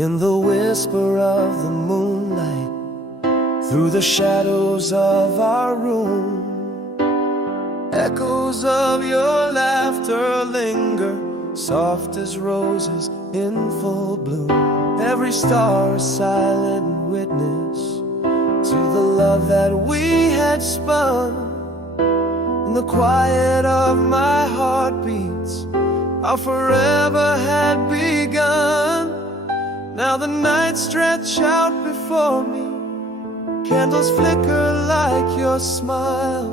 In the whisper of the moonlight, through the shadows of our room, echoes of your laughter linger, soft as roses in full bloom. Every star a silent witness to the love that we had spun. In the quiet of my heartbeats, our forever had begun. Now the nights stretch out before me, candles flicker like your smile.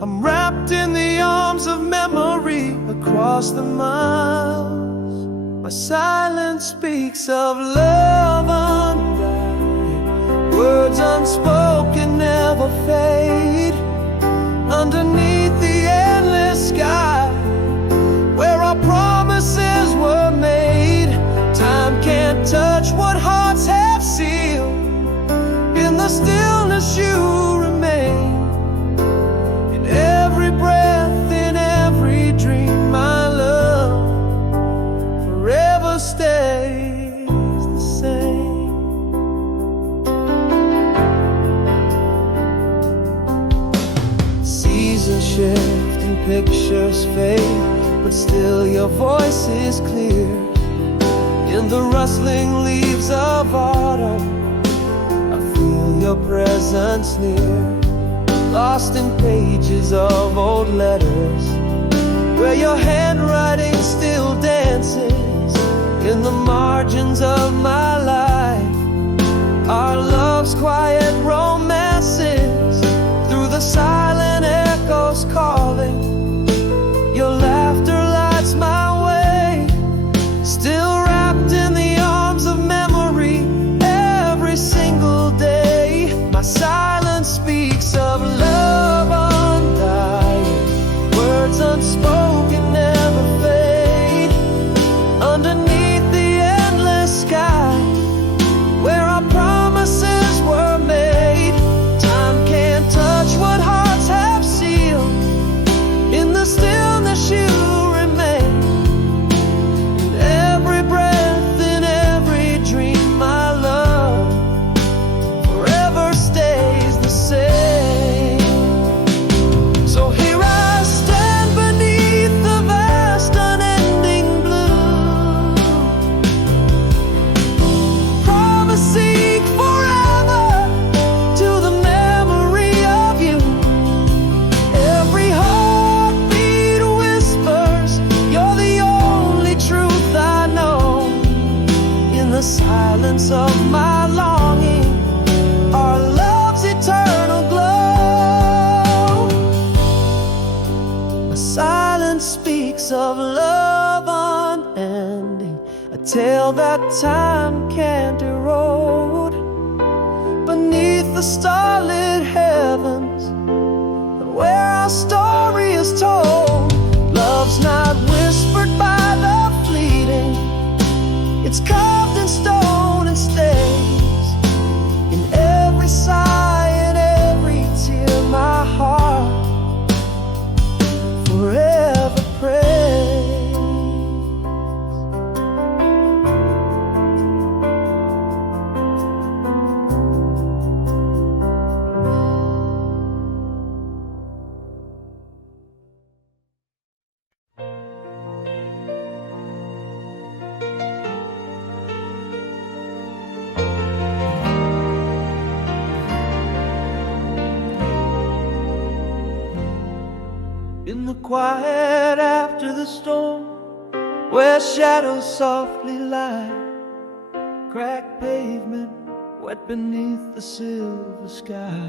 I'm wrapped in the arms of memory across the miles. My silence speaks of love undying, words unspoken never fade. Underneath the endless sky, where our promises were made, time can't touch what hearts have sealed. In the stillness you remain, in every breath, in every dream. My love forever stays the same. Seasons shift and pictures fade, but still your voice is clear. In the rustling leaves of autumn, I feel your presence near. Lost in pages of old letters, where your handwriting still dances. In the margins of my life, our love's quiet romances. Through the silent echoes calling, your laughter lights my way. Still wrapped in the arms of memory every single day. My silence speaks of love undying, words unspoken never fade. Underneath the endless sky, where our promises were made, time can't touch what hearts have sealed. In the stillness you remain, in every breath, in every dream. My love forever stays the same. So here I stand beneath the vast unending blue, promising forever to the memory of you. Every heartbeat whispers you're the only truth I know. In the silence of my longing, our love's eternal glow. My silence speaks of love unending, a tale that time can't erode. Beneath the starlit heavens, where our story is told, love's not whispered by the fleeting, it's carved in stone and stays. In every sigh and every tear, my heart forever prays. In the quiet after the storm, where shadows softly lie, cracked pavement wet beneath the silver sky,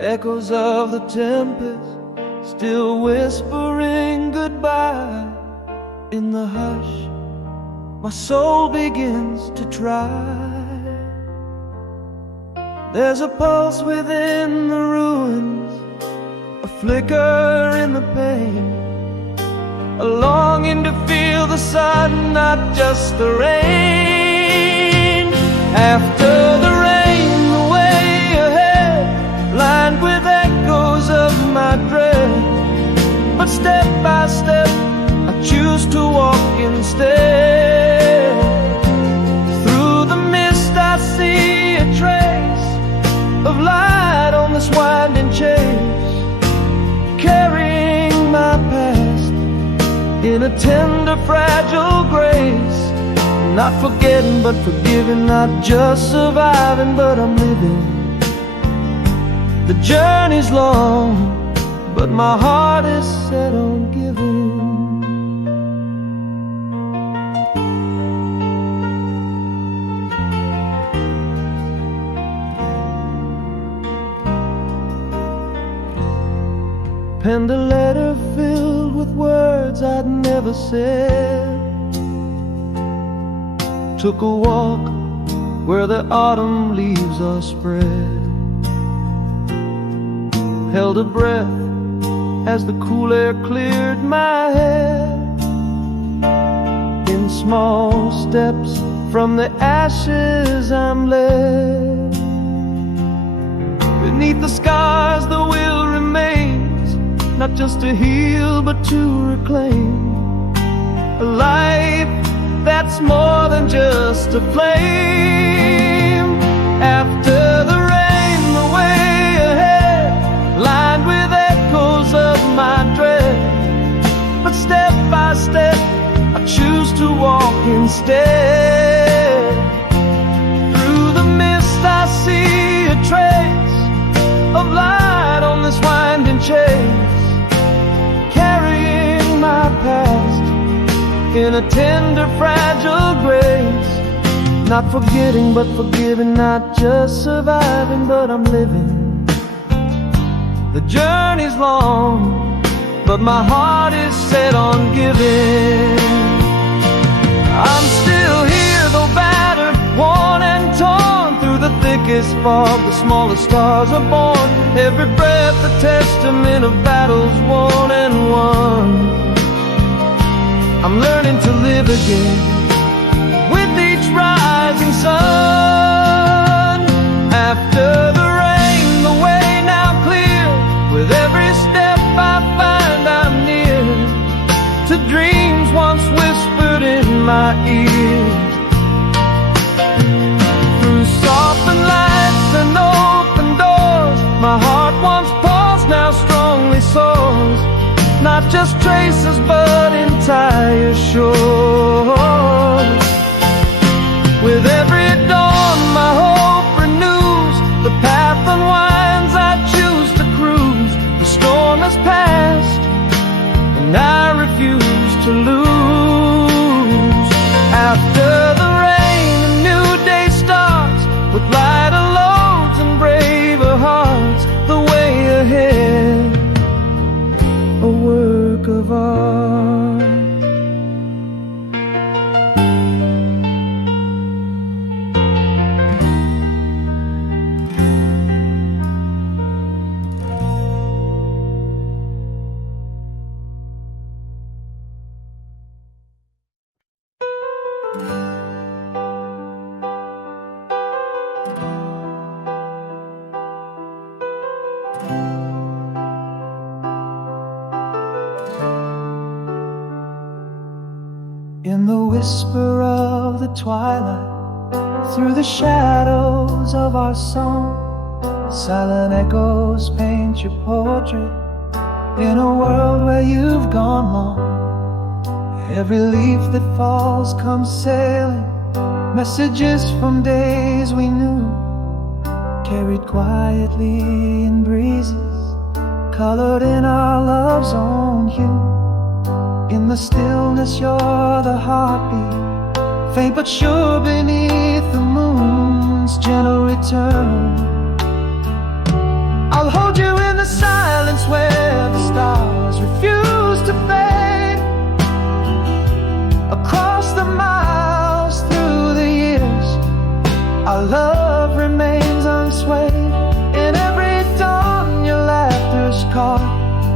echoes of the tempest still whispering goodbye. In the hush, my soul begins to try. There's a pulse within the ruins, a flicker in the pain, a longing to feel the sun, not just the rain. After the rain, the way ahead, lined with echoes of my dread. But step by step, I choose to walk in tender, fragile grace. Not forgetting but forgiving, not just surviving but I'm living. The journey's long, but my heart is set on giving. Penned a letter filled with words I'd never said. Took a walk where the autumn leaves are spread. Held a breath as the cool air cleared my head. In small steps from the ashes I'm led. Beneath the scars the will remains, not just to heal but to reclaim a life that's more than just a flame. After the rain, the way ahead, lined with echoes of my dread. But step by step, I choose to walk instead. Through the mist I see a trace of light on this winding chase, carrying my past in a tender, fragile grace. Not forgetting but forgiving, not just surviving but I'm living. The journey's long, but my heart is set on giving. I'm still here, though battered, worn and torn. Through the thickest fog, the smallest stars are born. Every breath a testament of battles won and won. I'm learning to live again with each rising sun. After the rain, the way now clear. With every step I find I'm near to dreams once whispered in my ear. Through softened lights and open doors, my heart once paused now strongly soars. Not just traces but entire shores. With every dawn my hope renews. The path unwinds, I choose to cruise. The storm has passed and I refuse to lose. After the rain a new day starts, with lighter loads and braver hearts. The way ahead, a work of art. In the whisper of the twilight, through the shadows of our song, silent echoes paint your portrait. In a world where you've gone long, every leaf that falls comes sailing. Messages from days we knew, carried quietly in breezes, colored in our love's own hue. In the stillness you're the heartbeat, faint but sure beneath the moon's gentle return. I'll hold you in the silence where the stars refuse to fade. Across the miles, through the years, our love remains unswayed. In every dawn your laughter's caught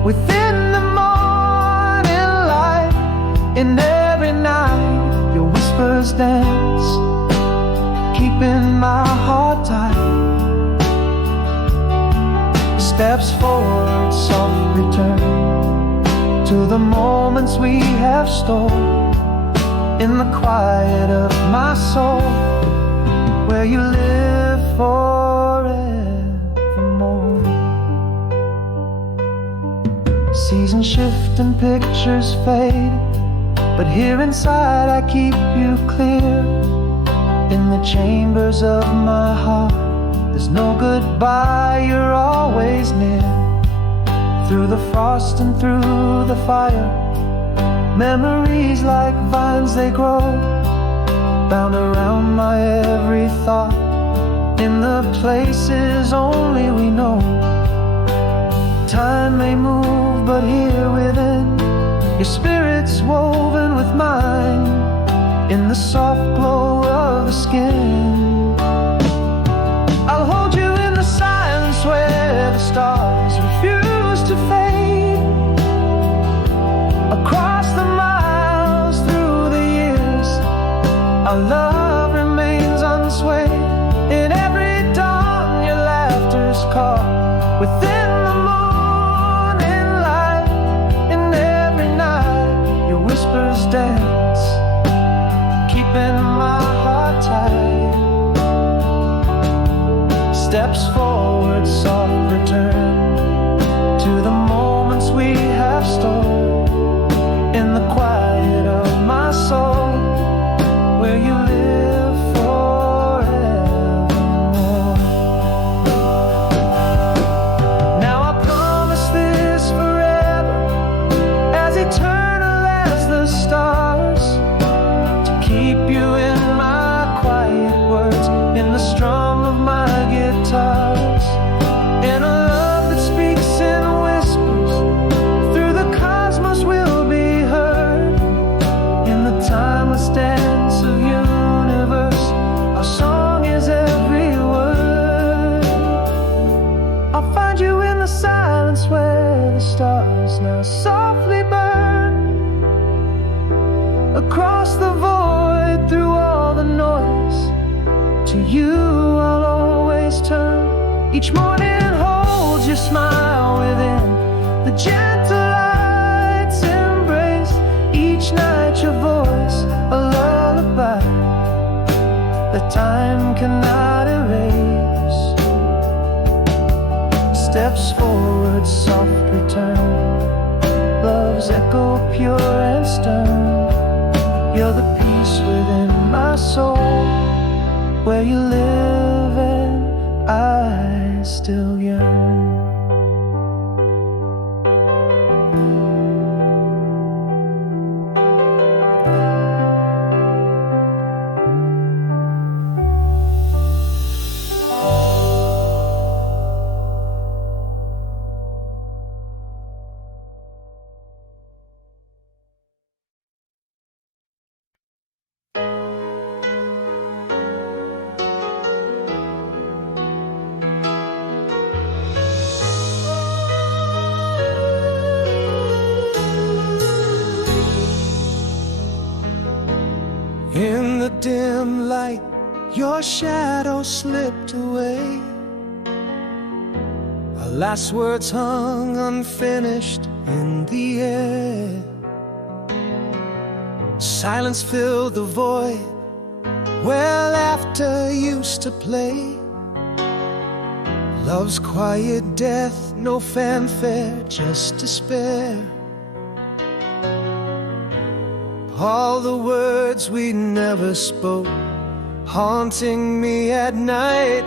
within the morning light. In every night your whispers dance, keeping my heart tight. Steps forward, soft return to the moments we have stored in the quiet of my soul, where you live forevermore. Seasons shift and pictures fade, but here inside I keep you clear. In the chambers of my heart, there's no goodbye, you're always near. Through the frost and through the fire, memories like vines they grow, bound around my every thought, in the places only we know. Time may move, but here within, your spirit's woven with mine, in the soft glow of the skin. I'll hold you in the silence where the stars refuse to fade. Across the miles, through the years, our love remains unswayed. In every dawn, your laughter's caught within the morning light. In every night, your whispers dance, keeping my heart tight. Steps forward, soft return to the moments we have stored in the quiet of my soul, where you live forevermore. Now I promise this forever, as eternal as the stars, to keep you in my quiet words, in the strum of my guitars, in a love that speaks in whispers. Through the cosmos we'll be heard, in the timeless dance of universe. Our song is every word. I'll find you in the silence where the stars now softly burn. Across the void, through all the noise, to you I'll always turn. Each morning holds your smile within the gentle light's embrace. Each night your voice, a lullaby that time cannot erase. Steps forward, soft return, love's echo pure and stern. You're the peace within my soul, where you live and I still yearn. In the dim light, your shadow slipped away. Our last words hung unfinished in the air. Silence filled the void where laughter used to play. Love's quiet death, no fanfare, just despair. All the words we never spoke, haunting me at night.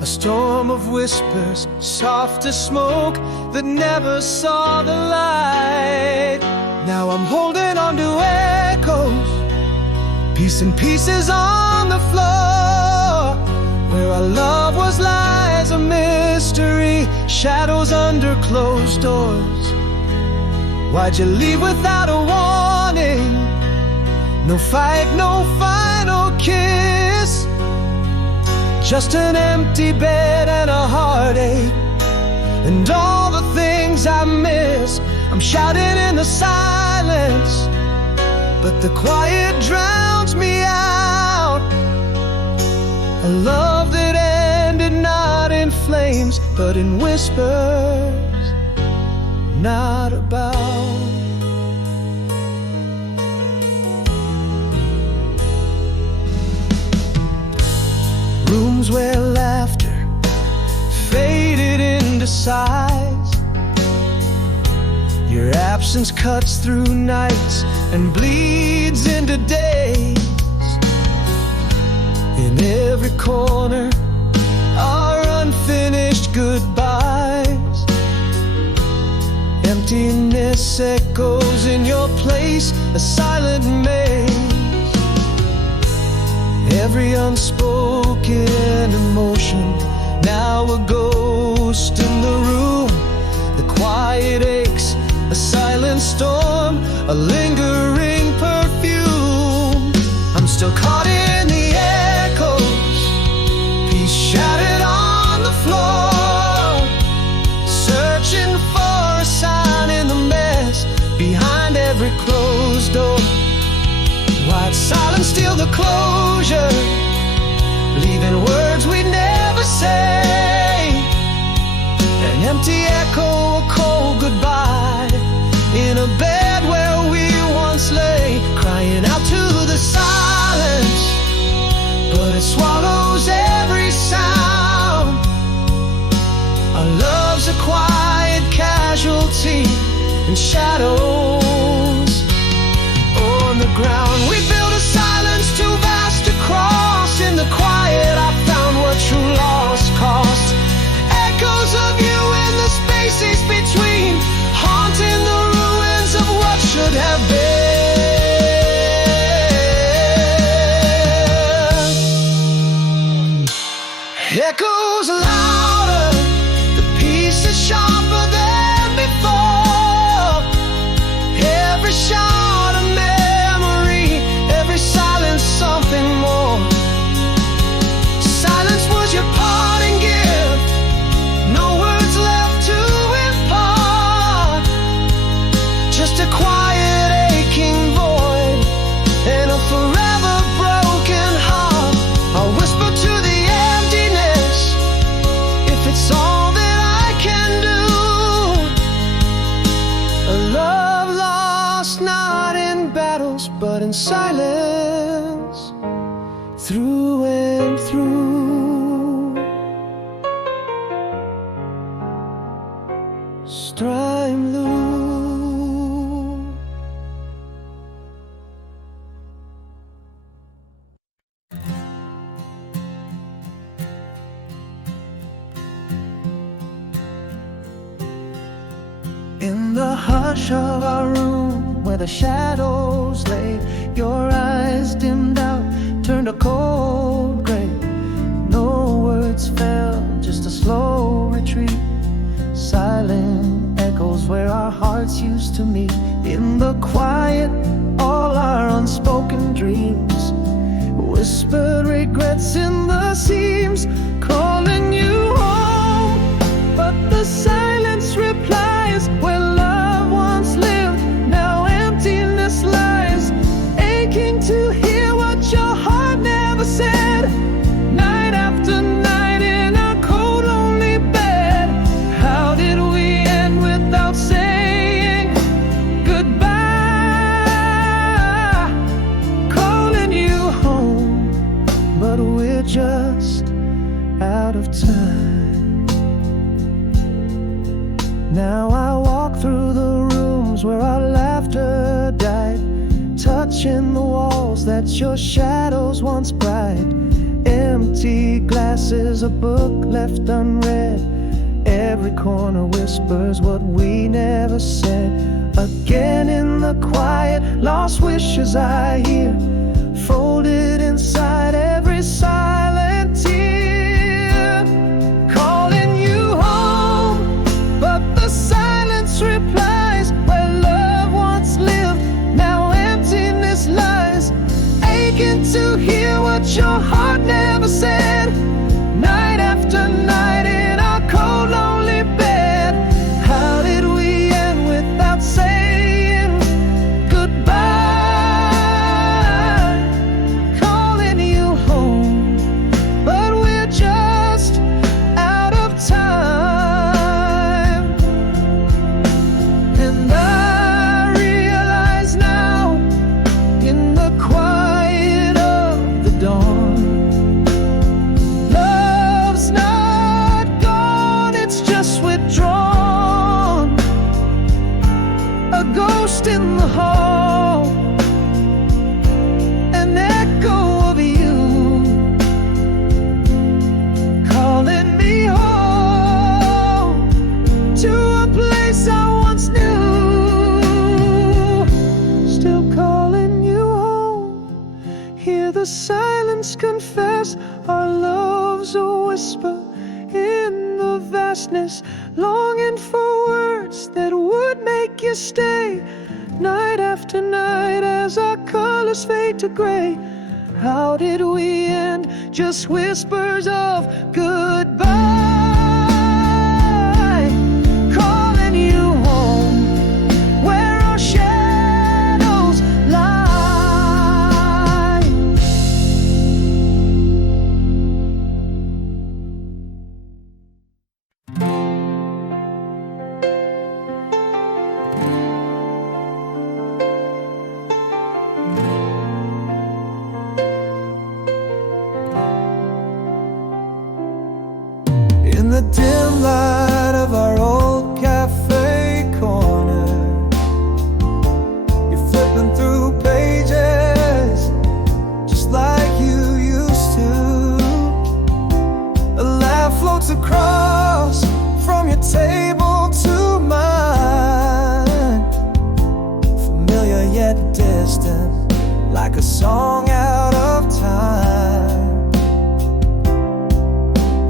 A storm of whispers, soft as smoke, that never saw the light. Now I'm holding on to echoes, piece in pieces on the floor. Where our love was lies a mystery, shadows under closed doors. Why'd you leave without a warning? No fight, no final kiss, just an empty bed and a heartache, and all the things I miss. I'm shouting in the silence, but the quiet drowns me out. A love that ended not in flames, but in whispers, not about. Rooms where laughter faded into sighs, your absence cuts through nights and bleeds into days. In every corner are unfinished goodbyes. Emptiness echoes in your place, a silent maze. Every unspoken emotion, now a ghost in the room. The quiet aches, a silent storm, a lingering perfume. I'm still caught in the echoes, peace shattered on the floor, searching for a sign in the mess behind every closed door. White silence steal the closure, leaving words we never say. An empty echo, a cold goodbye, in a bed where we once lay, crying out to the silence, but it swallows every sound. Our love's a quiet casualty in shadows on the ground. We built a silence too vast to cross. In the quiet I found what true loss cost. Echoes of you in the spaces between, haunting the ruins of what should have been. Echoes louder, the peace is sharper than before. Every shot a memory, every silence something more. Silence was your parting gift, no words left to impart. Just a quiet aching void and a forever broken heart. I'll whisper to the emptiness, if it's all that I can do. A love lost not in battles but in silence, through and through. Strime Lou. In the hush of our room where the shadows lay, your eyes dimmed out, turned a cold gray. No words fell, just a slow retreat. Silent echoes where our hearts used to meet. In the quiet, all our unspoken dreams, whispered regrets in the seams, calling you home. But the silence replies, where love once lived, now emptiness lies, aching to hear what your heart never said. Night after night in a cold lonely bed, how did we end without saying goodbye? Calling you home, but we're just out of time. Now I walk through the rooms where our laughter died, touching the walls that your shadows once bright. Empty glasses, a book left unread, every corner whispers what we never said. Again in the quiet, lost wishes I hear, folded inside every silent tear, calling you home. But the silence replies, where love once lived, now emptiness lies, aching to hear what your heart never said. Night after night in our cold lonely bed, how did we end without saying goodbye? Calling you home, but we're just out of time. And I realize now, in the quiet of the dawn, the silence confess our love's a whisper in the vastness, longing for words that would make you stay night after night as our colors fade to gray. How did we end? Just whispers of goodbye, calling you home where our shadows lie. In the dim light of our old cafe corner, you're flipping through pages just like you used to. A laugh floats across from your table to mine, familiar yet distant, like a song out of time.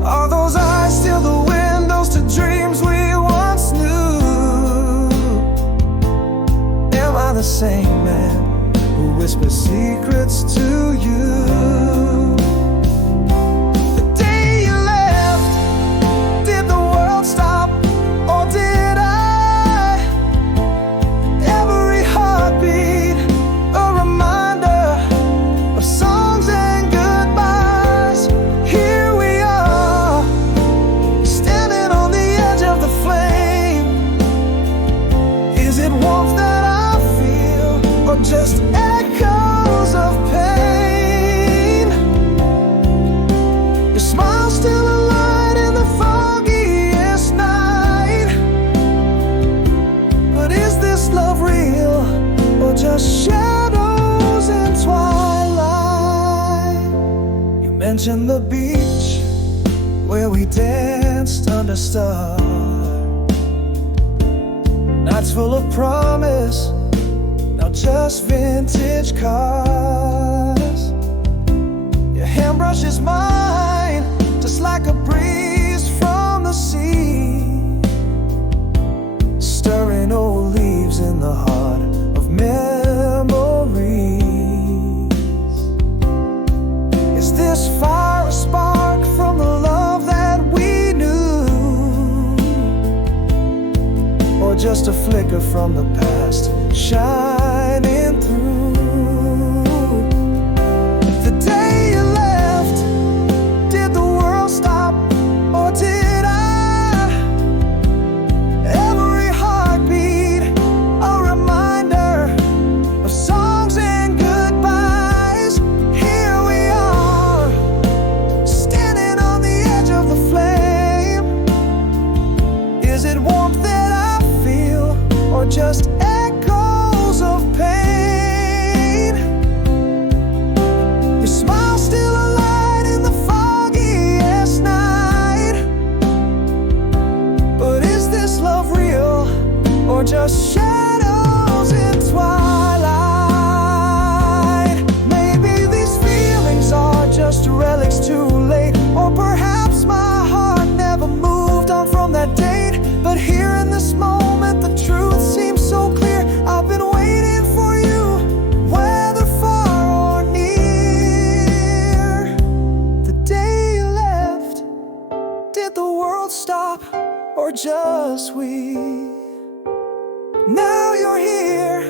Are those eyes still the windows to dreams we once knew? Am I the same man who whispers secrets to you? The day you left, did the world stop, or did I? Every heartbeat a reminder of songs and goodbyes. Here we are, standing on the edge of the flame. Is it warmth that I feel, or just echoes of pain? Your smile still a light in the foggiest night. But is this love real, or just shadows in twilight? You mentioned the beach where we danced under stars, nights full of promise, now just vintage cars. Your hand brushes mine, just like a breeze from the sea, stirring old leaves in the heart of memories. Is this fire a spark from the love that we knew, or just a flicker from the past shining through? The day you left, did the world stop, or did I? Every heartbeat a reminder of songs and goodbyes. Here we are, standing on the edge of the flame. Is it warmth that I feel, or just echoes of pain? Your smile still a light in the foggiest night. But is this love real, or just shadows in twilight? Maybe these feelings are just relics too late, or perhaps my heart never moved on from that date. But here in this moment, the truth seems so clear. I've been waiting for you, whether far or near. The day you left, did the world stop, or just we? Now you're here,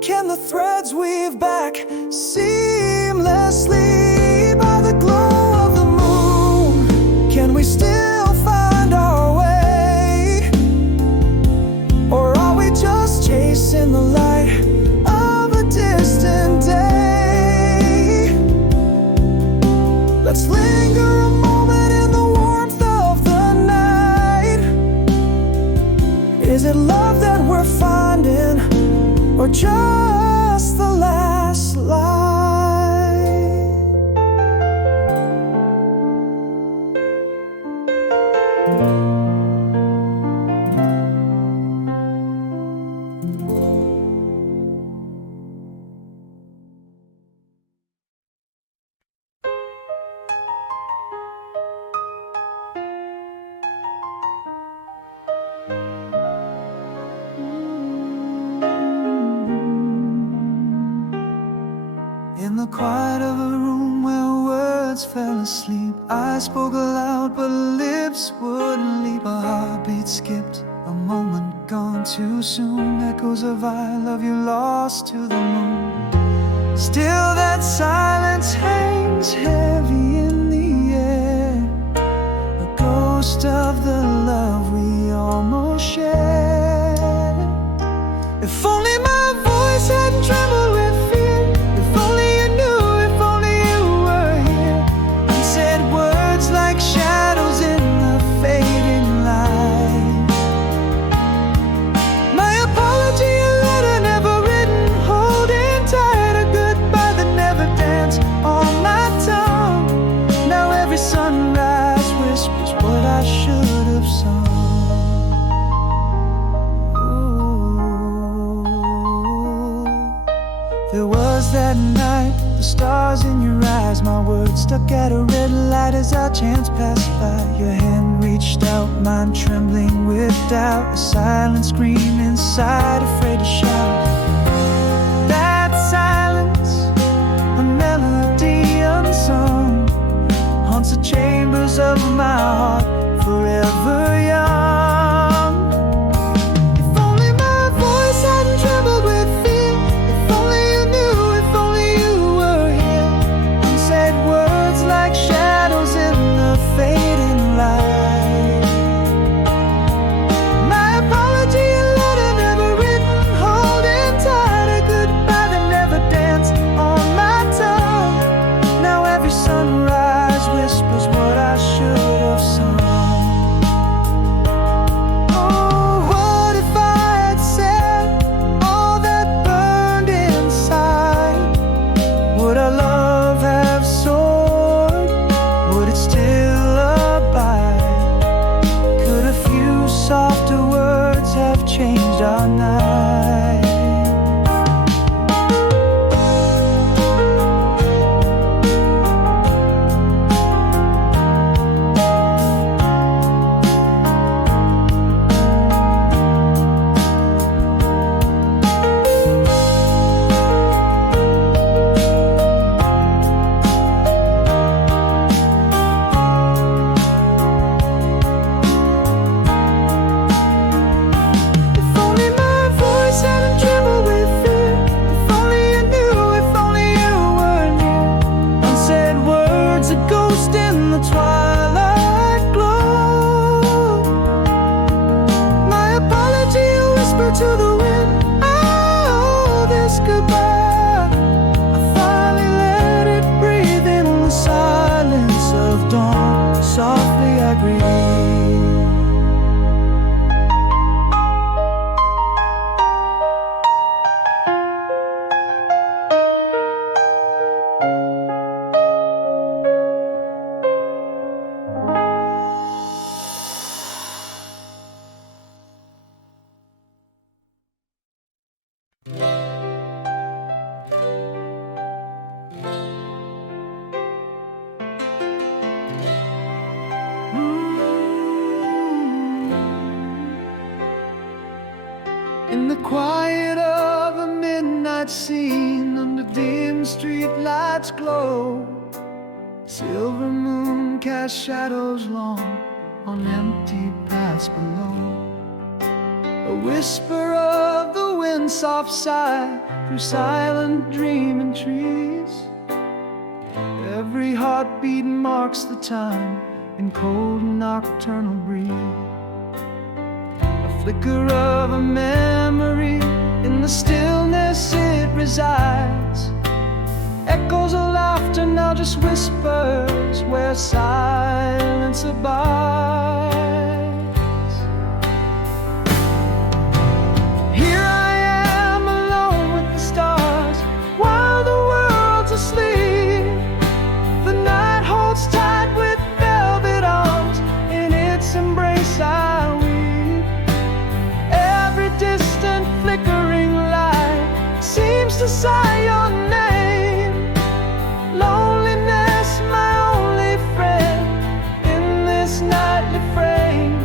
can the threads weave back seamlessly by the glow of the moon? Can we still find our way, or are we just chasing the light of a distant day? Let's linger a moment in the warmth of the night. Is it love that we're finding, or just the last light? In the quiet of a room where words fell asleep, I spoke aloud but lips wouldn't leap. A heartbeat skipped, a moment gone too soon. Echoes of I love you lost to the moon. Still that silence hangs heavy in the air, a ghost of the love we almost shared. If only my voice hadn't trembled with fear, if only you knew, if only you were here. Unsaid words like shadows in the fading light. My apology, a letter never written, holding tight, a goodbye that never danced on my tongue. Now every sunrise whispers what I should have sung. There was that night, the stars in your eyes, my words stuck at a red light as our chance passed by. Your hand reached out, mine trembling with doubt, a silent scream inside, afraid to shout. That silence, a melody unsung, haunts the chambers of my heart, forever young. If only my voice hadn't trembled with fear, if only you knew, if only you were here. Unsaid words like shadows in the fading light. My apology, a letter never written, holding tight, a goodbye that never danced on my tongue. Now every sunrise whispers what I should have sung. Oh, what if I had said all that burned inside? Would our love have soared? Would it still abide? Could a few softer words have changed our night? If only my voice hadn't trembled with fear, if only you knew, if only you were near. Unsaid words, a ghost in the twilight glow. My apology, a whisper to the wind, oh, this goodbye. I finally let it breathe in the silence of dawn. Softly I breathe. In the quiet of a midnight scene, under dim street lights glow, silver moon casts shadows long on empty paths below. A whisper of the wind, soft sigh through silent dreaming trees. Every heartbeat marks the time in cold nocturnal breeze. Flicker of a memory, in the stillness it resides. Echoes of laughter, now just whispers where silence abides. Here I am alone with the stars, while the world's asleep. The night holds tight with velvet arms, in its embrace I weep. Distant flickering light seems to sigh your name. Loneliness, my only friend in this nightly frame.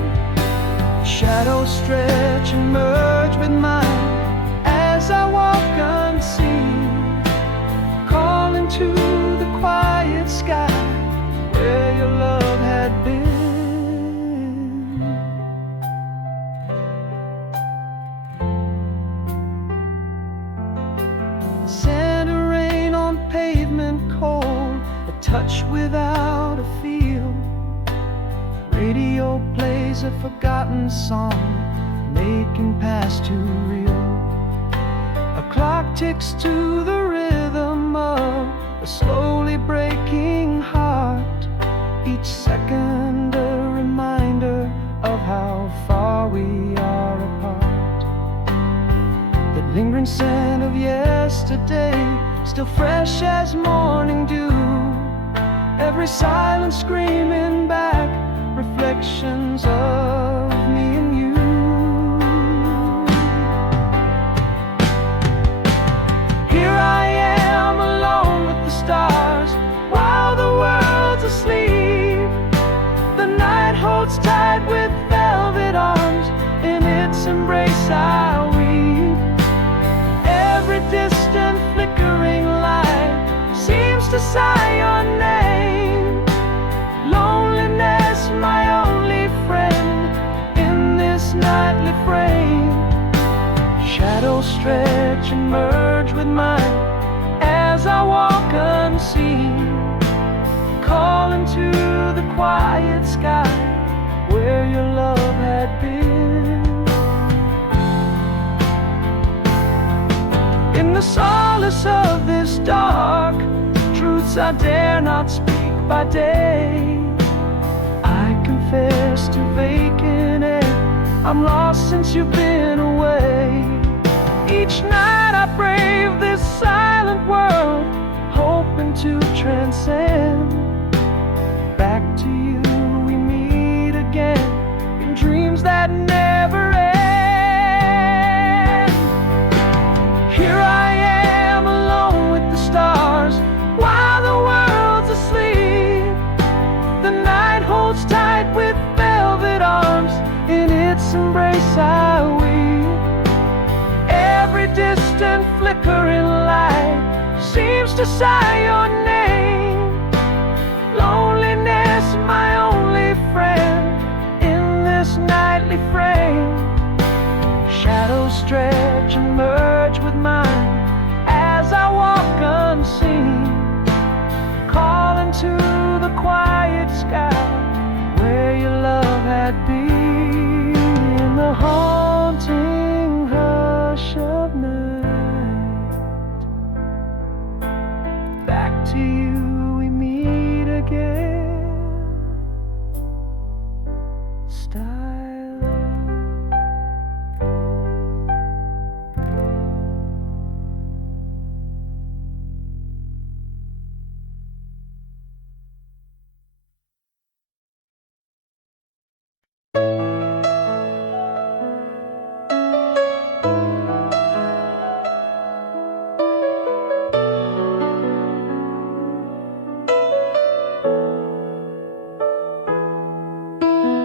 plays a forgotten song, making past too real. A clock ticks to the rhythm of a slowly breaking heart, each second a reminder of how far we are apart. The lingering scent of yesterday, still fresh as morning dew, every silence screaming back reflections of me and you. Here I am alone with the stars, while the world's asleep. The night holds tight with velvet arms, in its embrace I weep. Every distant flickering light seems to sigh your name. Loneliness, my only friend in this nightly frame. Shadows stretch and merge with mine as I walk unseen, calling to the quiet sky where your love had been. In the solace of this dark, truths I dare not speak by day, I confess to vacant air, I'm lost since you've been away. Each night I brave this silent world, hoping to transcend. Back to you we meet again, in dreams that never end. Here I am alone with the stars, while the world's asleep. The night holds tight with velvet arms, in its embrace I weep. Every distant flickering light seems to sigh your name. Loneliness, my only friend in this nightly frame. Shadows stretch and merge with mine as I walk unseen, calling to the quiet sky where your love had been. In the haunting hush of night, back to you we meet again. Style.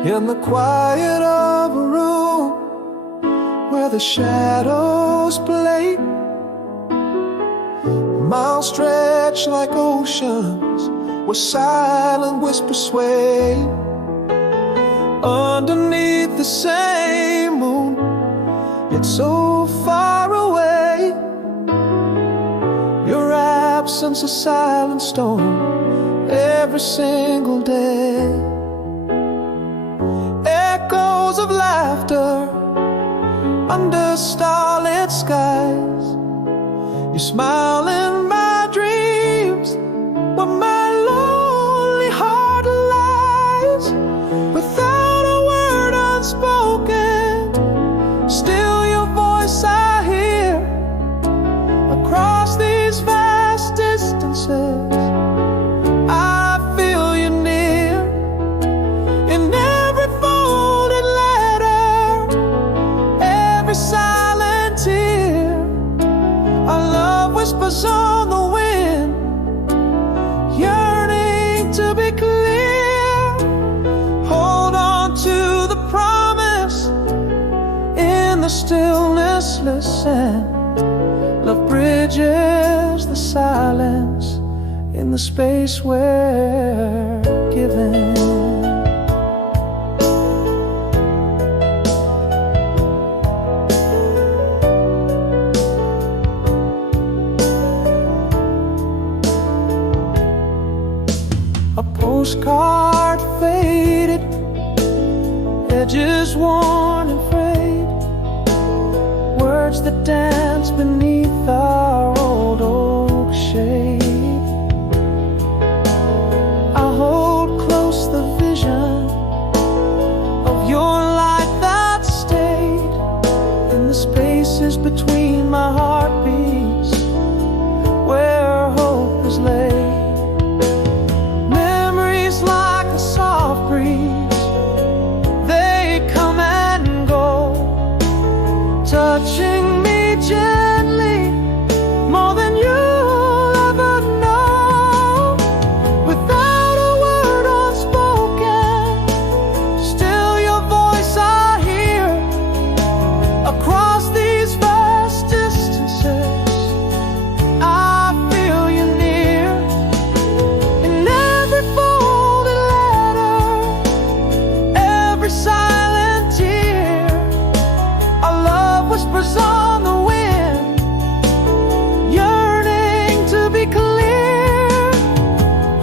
In the quiet of a room where the shadows play, miles stretch like oceans where silent whispers sway. Underneath the same moon, it's so far away. Your absence a silent storm every single day. Echoes of laughter under starlit skies. You smile in my dreams where my lonely heart lies. Without a word unspoken, still your voice I hear across these vast distances. I feel you near in every folded letter, every silent tear. Our love whispers on the wind, yearning to be clear. Hold on to the promise in the stillness, listen. Love bridges the silence in the space we're given. A postcard faded, edges worn and frayed, words that dance beneath our old oak shade. I hold close the vision of your light that stayed in the spaces between my heartbeats where hope is laid. Memories like a soft breeze, they come and go, touching me gently more than you'll ever know. Without a word unspoken, still your voice I hear across these vast distances. I feel you near in every folded letter, every silent tear. Our love whispers on the wind, yearning to be clear.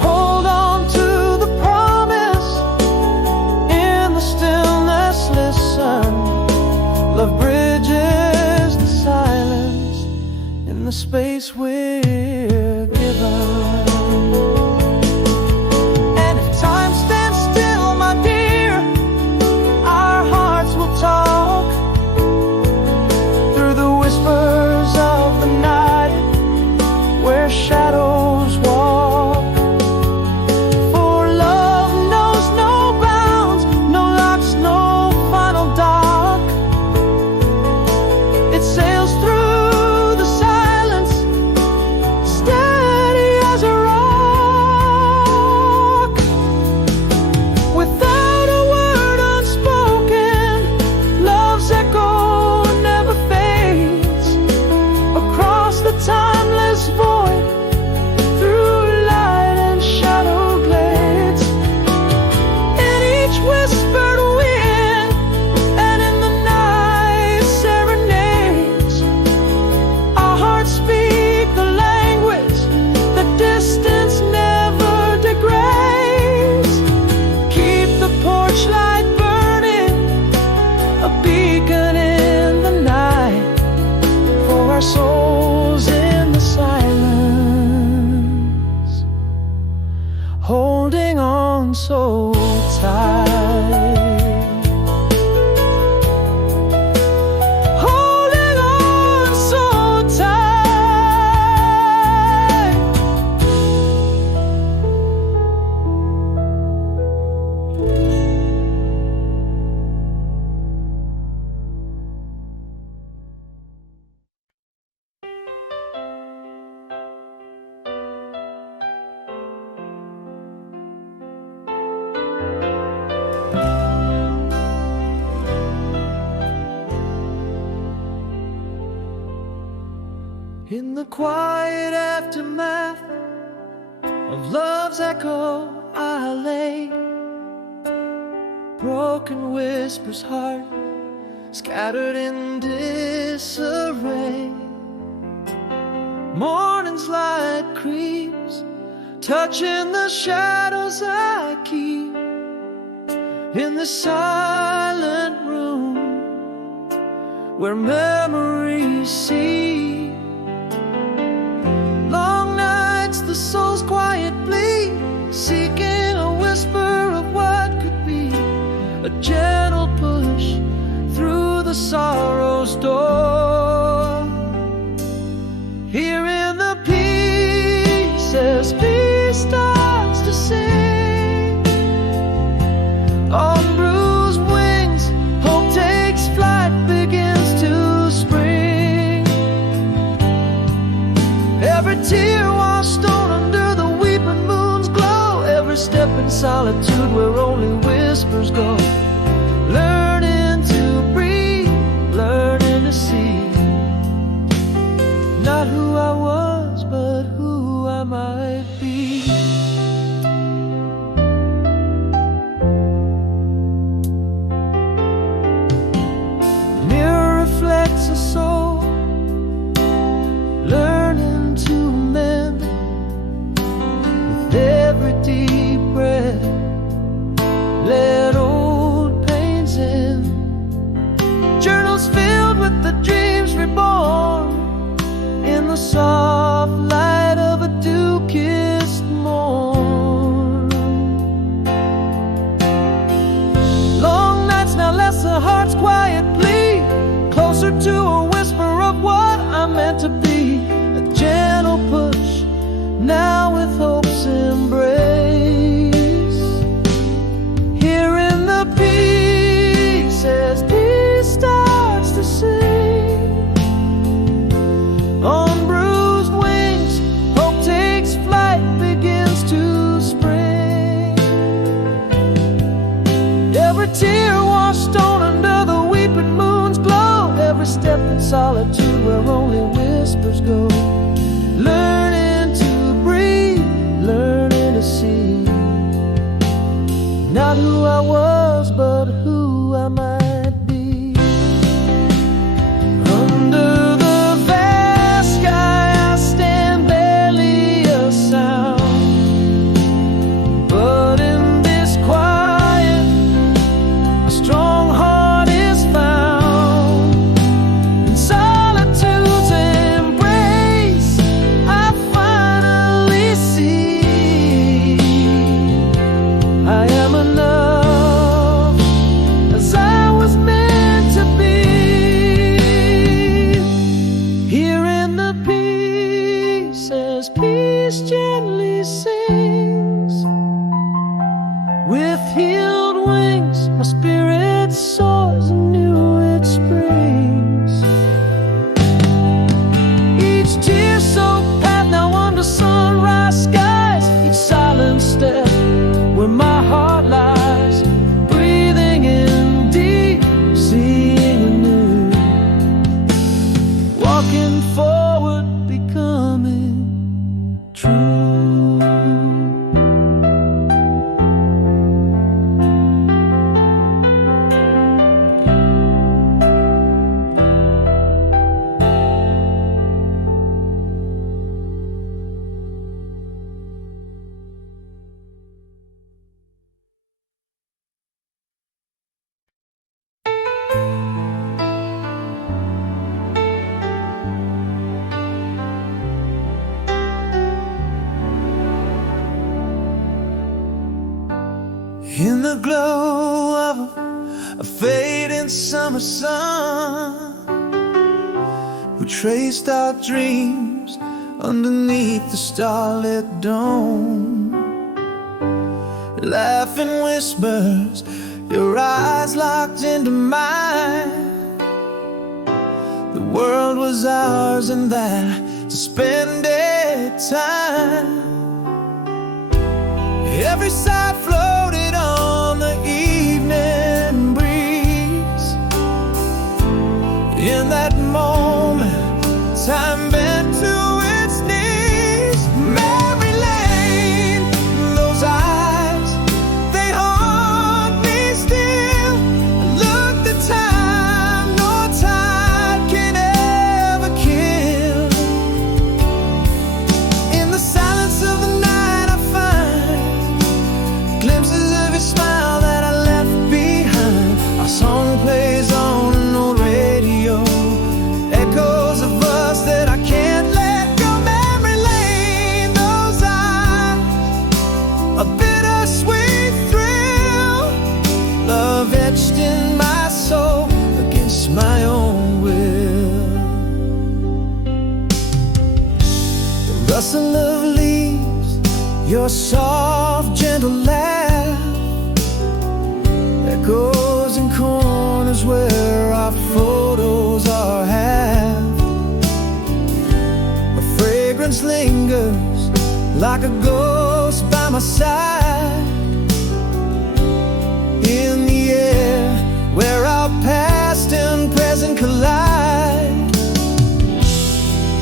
Hold on to the promise in the stillness, listen. Love bridges the silence in the space we're given. And if time stands still, my dear, our hearts will talk through the whispers of the night where shadows walk. For love knows no bounds, no locks, no final dock. It sails through the silence, steady as a rock. Without a word unspoken, love's echo never fades across the timeless void, through light and shadow glades. In each whispered wind and in the night serenades, our hearts speak the language that distance never degrades. Keep the porch light burning, a beacon in the night, for our souls in the silence, holding on so tight, holding on so tight. In the quiet aftermath of love's echo, I lay, broken whispers, heart scattered in disarray. Morning's light creeps, touching the shadows I keep in the silent room where memories see. Long nights, the soul's quiet plea, seeking a whisper of what could be, a gentle push through the sorrow's door. Here in the pieces, peace starts to sing. On bruised wings, hope takes flight, begins to spring. Every tear washed on under the weeping moon's glow, every step in solitude where only whispers go. Learning to breathe, learning to see, not who I was, but who I might be. Mirror reflects a soul, learning to mend with every deep breath. Let old soft light of a dew-kissed morn. Long nights now less a heart's quiet plea, closer to a whisper of what I'm meant to be. A gentle push, now with hope's embrace. Here in the peace, as peace starts to sing, on bruised wings, hope takes flight, begins to spring. Every tear washed on under the weeping moon's glow, every step in solitude where only whispers go. Learning to breathe, learning to see, not who I was, but who I might be. Under the vast sky I stand, barely a sound, but in this quiet a strong heart is found. In solitude's embrace I finally see I am enough, as I was meant to be. Here in the peace, as peace gently sings, with healed wings my spirit soars anew, it springs. Each tear-soaked path now under sunrise skies, each silent step where my heart lies, breathing in deep, seeing anew, walking forward, becoming true. In the glow of a fading summer sun, we traced our dreams underneath the starlit dome. Laughing whispers, your eyes locked into mine. The world was ours in that suspended time. Every sigh floated on the evening breeze. In that moment, time bent to its knees. Memory lane, those eyes, they haunt me still. Look the time, no tide can ever kill. In the silence of the night I find glimpses of your smile that I left behind. Our song plays on an old radio, echoes of us that I can't let go. Memory lane, those eyes, a bittersweet thrill, love etched in my soul against my own will. The rustle of leaves, your soft, gentle laugh, echoes in corners where our photos are half. A fragrance lingers like a ghost by my side. In the air where our past and present collide.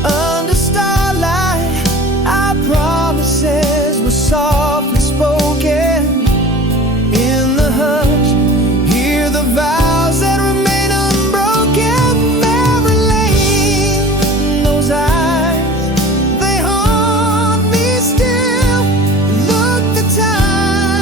Under starlight, our promises were softly spoken. In the hush, hear the vows that remain unbroken. Memory lane, those eyes, they haunt me still. Look the time,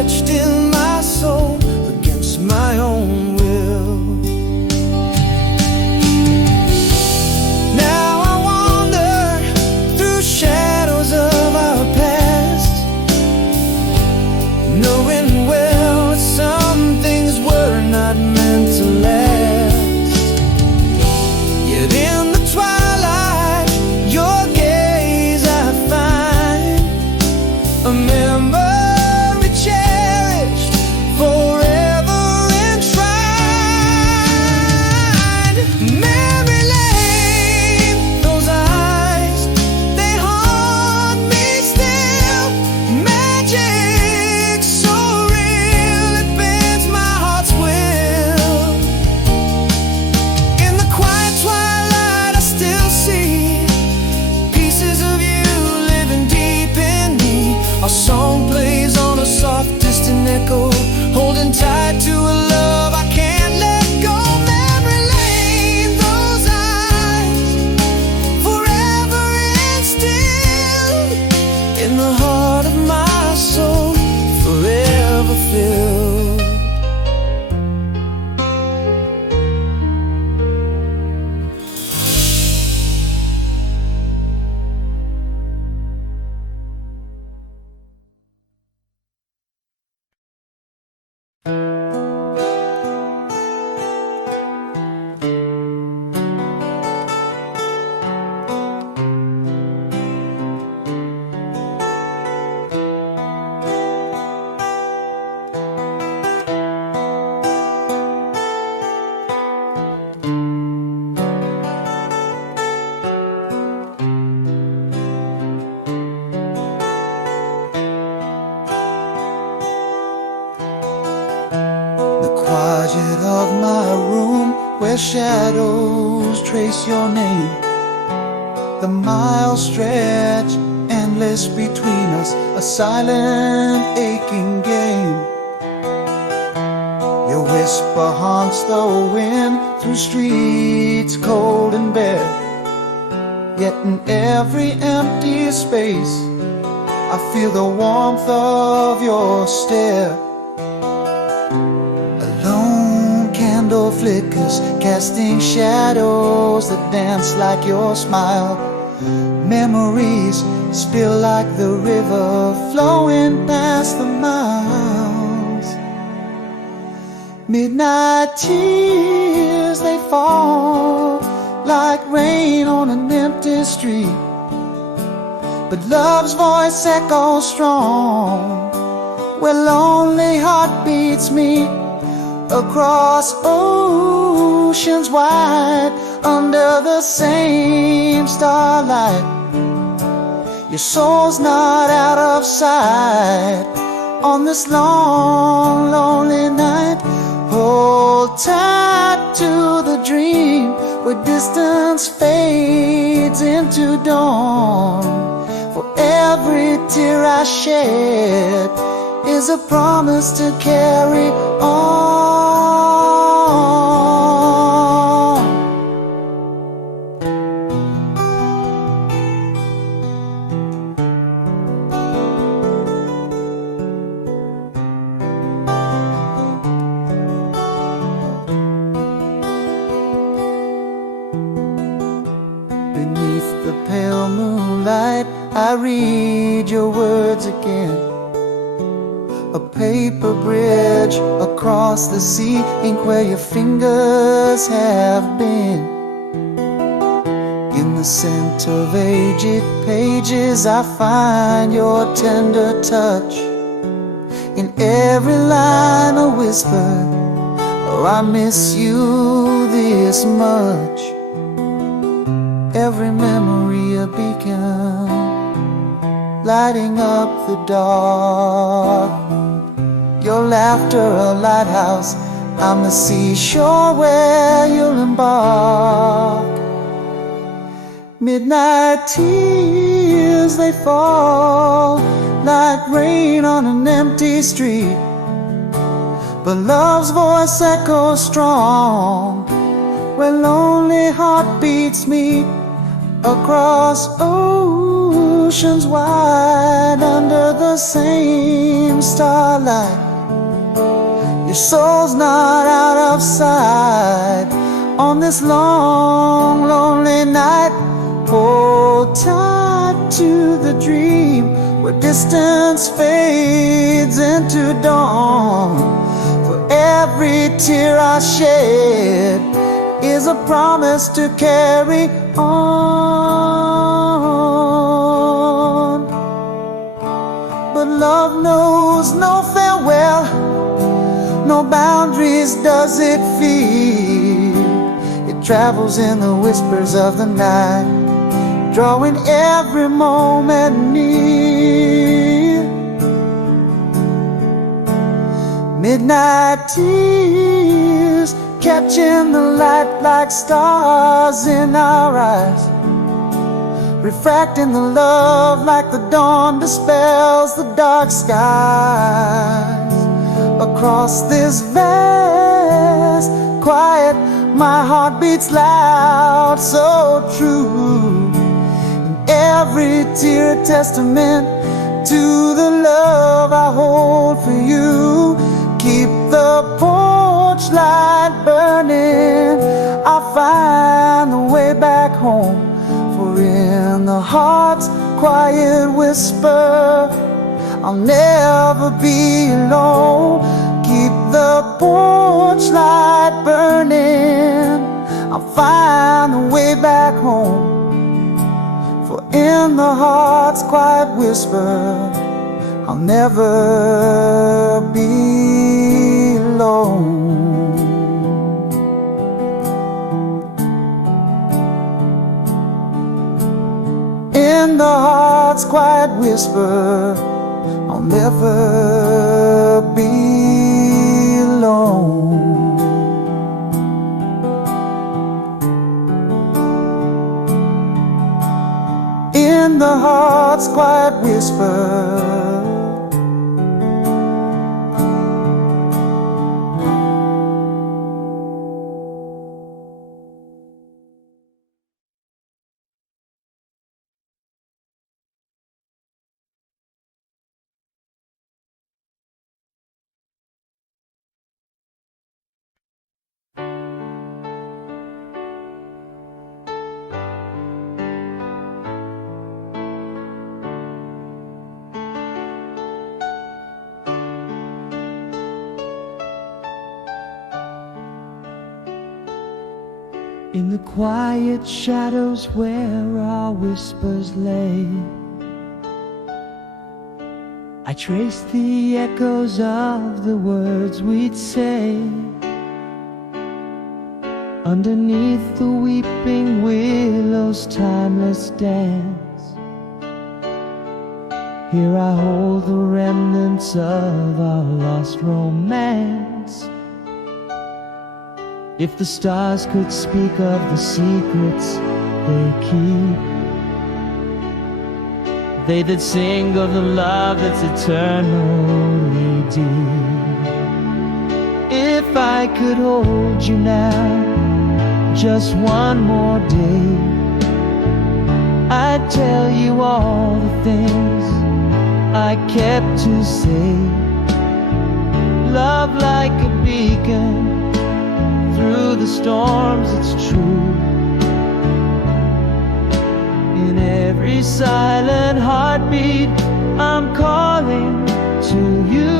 etched in my soul against my own will. Now I wander through shadows of our past, knowing well some things were not meant to last. Yet in the twilight, your gaze I find, a memory cherished, forever enshrined. Memory lane, those eyes, they haunt me still. Magic so real, it bends my heart's will. In the quiet twilight, I still see pieces of you living deep in me. Our song plays on a soft, distant echo, holding tight to a love I can't let go. Memory lane, those eyes, forever instilled in the heart of my soul, forever filled. The quiet of my room, where shadows trace your name. The miles stretch endless between us, a silent aching game. Your whisper haunts the wind through streets cold and bare. Yet in every empty space, I feel the warmth of your stare. Candle flickers, casting shadows that dance like your smile. Memories spill like the river, flowing past the miles. Midnight tears, they fall like rain on an empty street. But love's voice echoes strong where lonely heartbeats meet. Across oceans wide, under the same starlight, your soul's not out of sight. On this long, lonely night, hold tight to the dream where distance fades into dawn. For every tear I shed is a promise to carry on. Beneath the pale moonlight, I read your words again. A paper bridge across the sea, ink where your fingers have been. In the scent of aged pages, I find your tender touch. In every line a whisper, oh, I miss you this much. Every memory a beacon, lighting up the dark. Your laughter a lighthouse, I'm the seashore where you'll embark. Midnight tears, they fall like rain on an empty street. But love's voice echoes strong where lonely heartbeats meet. Across oceans oceans wide under the same starlight. Your soul's not out of sight on this long, lonely night. Hold tight to the dream where distance fades into dawn. For every tear I shed is a promise to carry on. But love knows no farewell, no boundaries does it feel. It travels in the whispers of the night, drawing every moment near. Midnight tears catching the light like stars in our eyes, refracting the love like the dawn dispels the dark skies. Across this vast quiet, my heart beats loud, so true. And every tear a testament to the love I hold for you. Keep the porch light burning, I'll find the way back home. For in the heart's quiet whisper, I'll never be alone. Keep the porch light burning, I'll find the way back home. For in the heart's quiet whisper, I'll never be alone. In the heart's quiet whisper, I'll never be alone. In the heart's quiet whisper, in the quiet shadows where our whispers lay, I traced the echoes of the words we'd say. Underneath the weeping willow's timeless dance, here I hold the remnants of our lost romance. If the stars could speak of the secrets they keep, they that sing of the love that's eternally deep. If I could hold you now, just one more day, I'd tell you all the things I kept to say. Love like a beacon through the storms, it's true. In every silent heartbeat, I'm calling to you.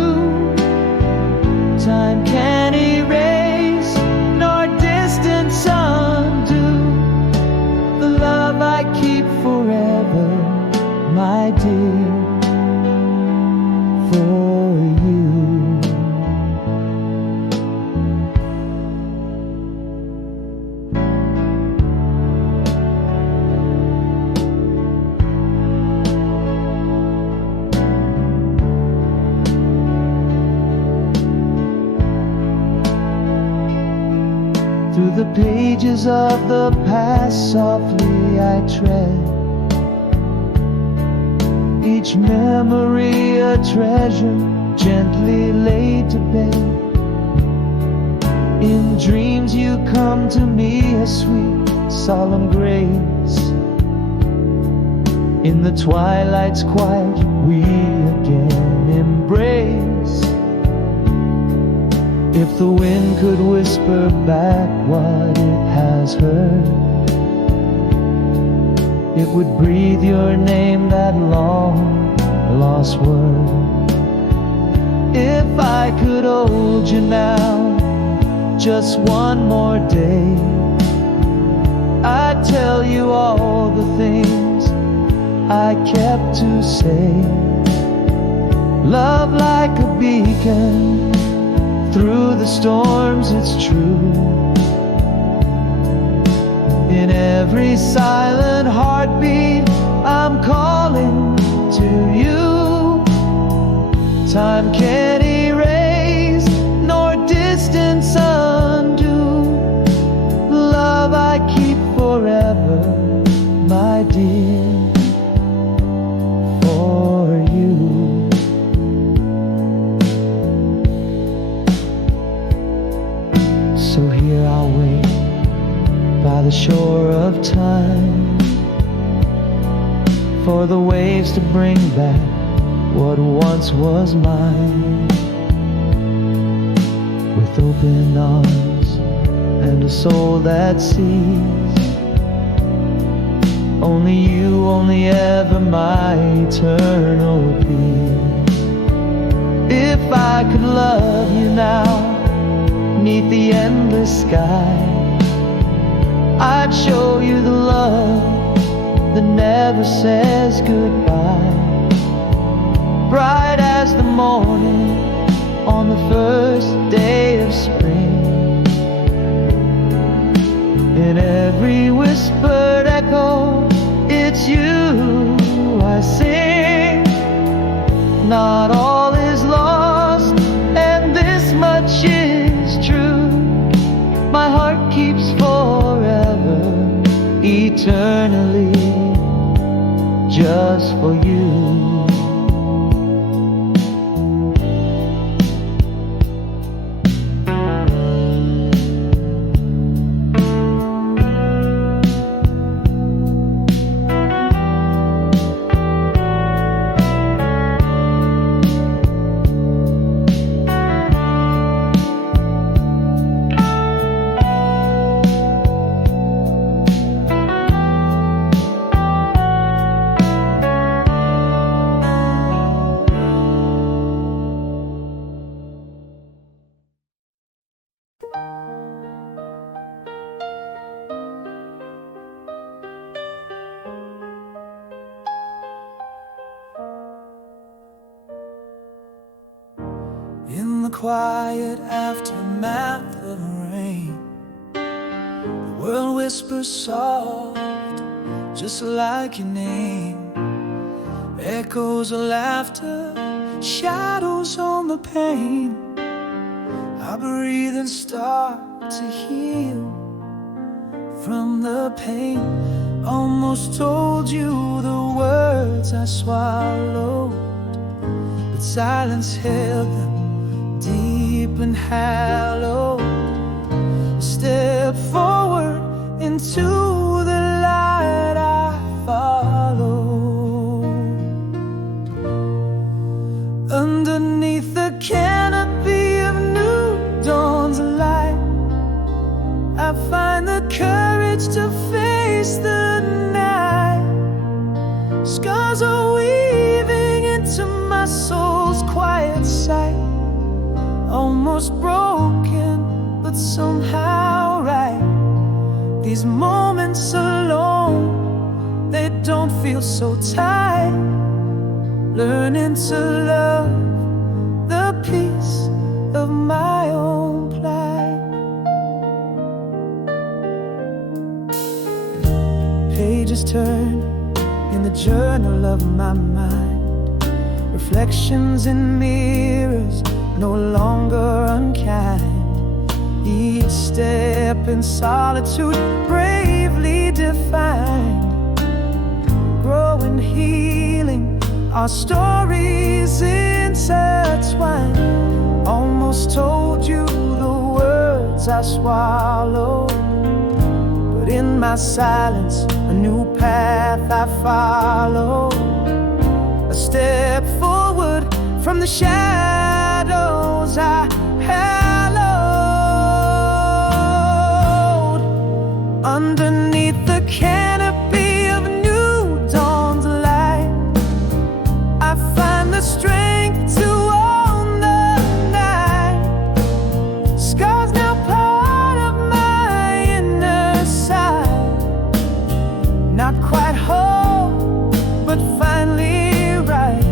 Time can't erase, nor distance undo the love I keep forever, my dear, for you. Through the pages of the past, softly I tread, each memory a treasure gently laid to bed. In dreams you come to me, a sweet, solemn grace. In the twilight's quiet, we again embrace. If the wind could whisper back what it has heard, it would breathe your name, that long lost word. If I could hold you now, just one more day, I'd tell you all the things I kept to say. Love like a beacon through the storms, it's true. In every silent heartbeat, I'm calling to you. Time can't erase, nor distance undo. Love I keep forever, my dear, for you. So here I'll wait by the shore of time, for the waves to bring back what once was mine. With open arms and a soul that sees, only you, only ever, my eternal peace. If I could love you now, 'neath the endless sky, I'd show you the love that never says goodbye. Bright as the morning on the first day of spring. In every whispered echo, it's you I sing. Not all is lost, and this much is true. My heart keeps forever, eternally, just for you. In the quiet aftermath of rain, the world whispers soft, just like your name. Echoes of laughter, shadows on the pane. I breathe and start to heal from the pain. Almost told you the words I swallowed, but silence held them deep and hallowed. Step forward into the light I follow. Underneath the canopy of new dawn's light, I find the courage to face the night. Scars are weaving into my soul's quiet sight. Almost broken, but somehow right. These moments alone, they don't feel so tight. Learning to love the peace of my own plight. Pages turn in the journal of my mind. Reflections in mirrors, no longer unkind. Each step in solitude, bravely defined. Growing, healing, our stories intertwined. Almost told you the words I swallowed, but in my silence a new path I follow, a step forward from the shadows I hallowed. Underneath the canopy of new dawn's light, I find the strength to own the night. Scars now part of my inner side, not quite whole, but finally right.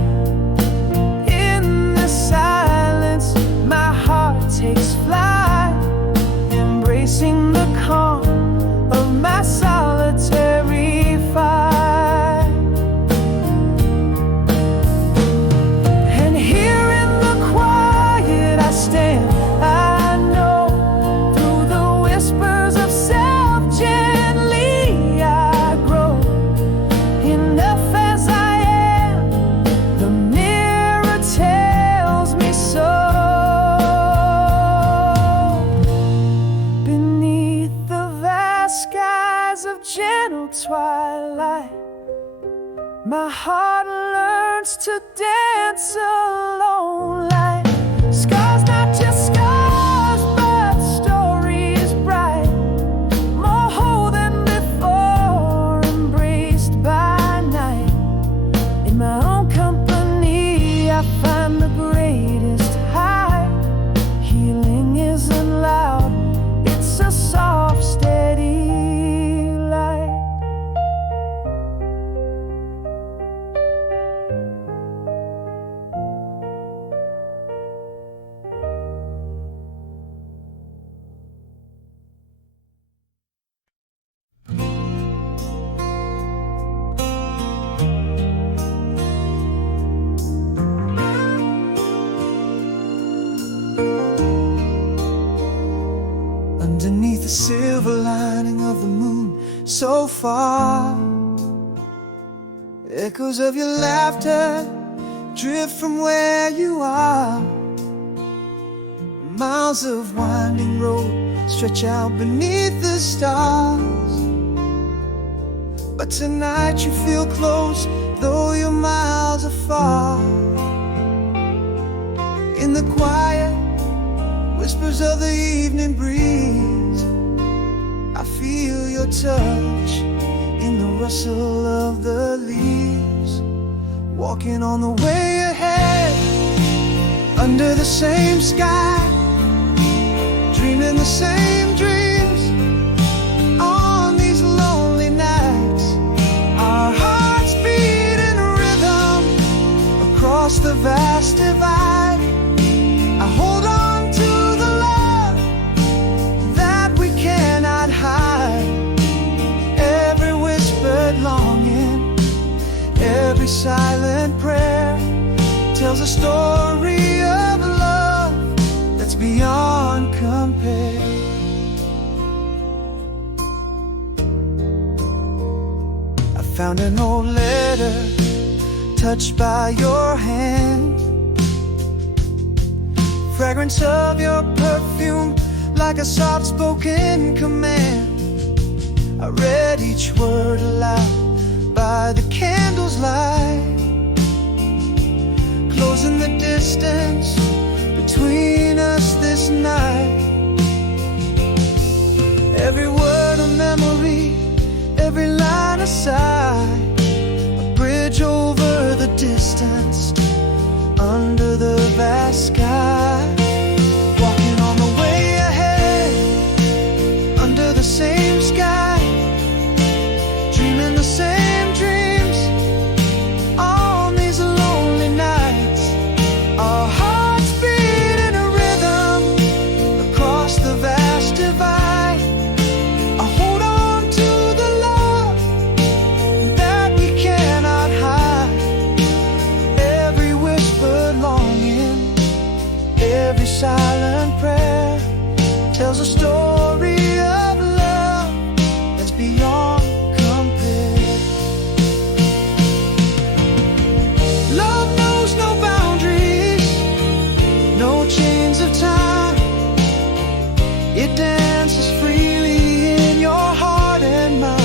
In the silence, my heart takes flight, embracing the calm of my solitary fight. And here in the quiet I stand, I know through the whispers of self gently I grow. Enough as I am, the mirror tells me so. Beneath the vast skies of gentle twilight, my heart learns to dance alone. Like scars, not just scars, but stories bright, more whole than before, embraced by night. In my own company I find the greatest high. Healing isn't loud, it's a soft, steady light. Underneath the silver lining of the moon, so far, echoes of your laughter drift from where you are. Miles of winding road stretch out beneath the stars, but tonight you feel close, though you're miles afar. In the quiet whispers of the evening breeze, I feel your touch in the rustle of the leaves. Walking on the way ahead, under the same sky, dreaming the same dreams. On these lonely nights, our hearts beat in rhythm across the vast divide. I hold on to the love that we cannot hide. Every whispered longing, every silent prayer tells a story of love that's beyond compare. I found an old letter touched by your hand, fragrance of your perfume like a soft-spoken command. I read each word aloud by the candle's light, closing the distance between us this night. Every word a memory, every line a sigh, a bridge over the distance under the vast sky. Walking on the way ahead, under the same sky, dreaming the same dreams. On these lonely nights, our hearts beat in a rhythm across the vast divide. I hold on to the love that we cannot hide. Every whispered longing, every silent prayer tells a story of love that's beyond compare. Love knows no boundaries, no chains of time. It dances freely in your heart and mind.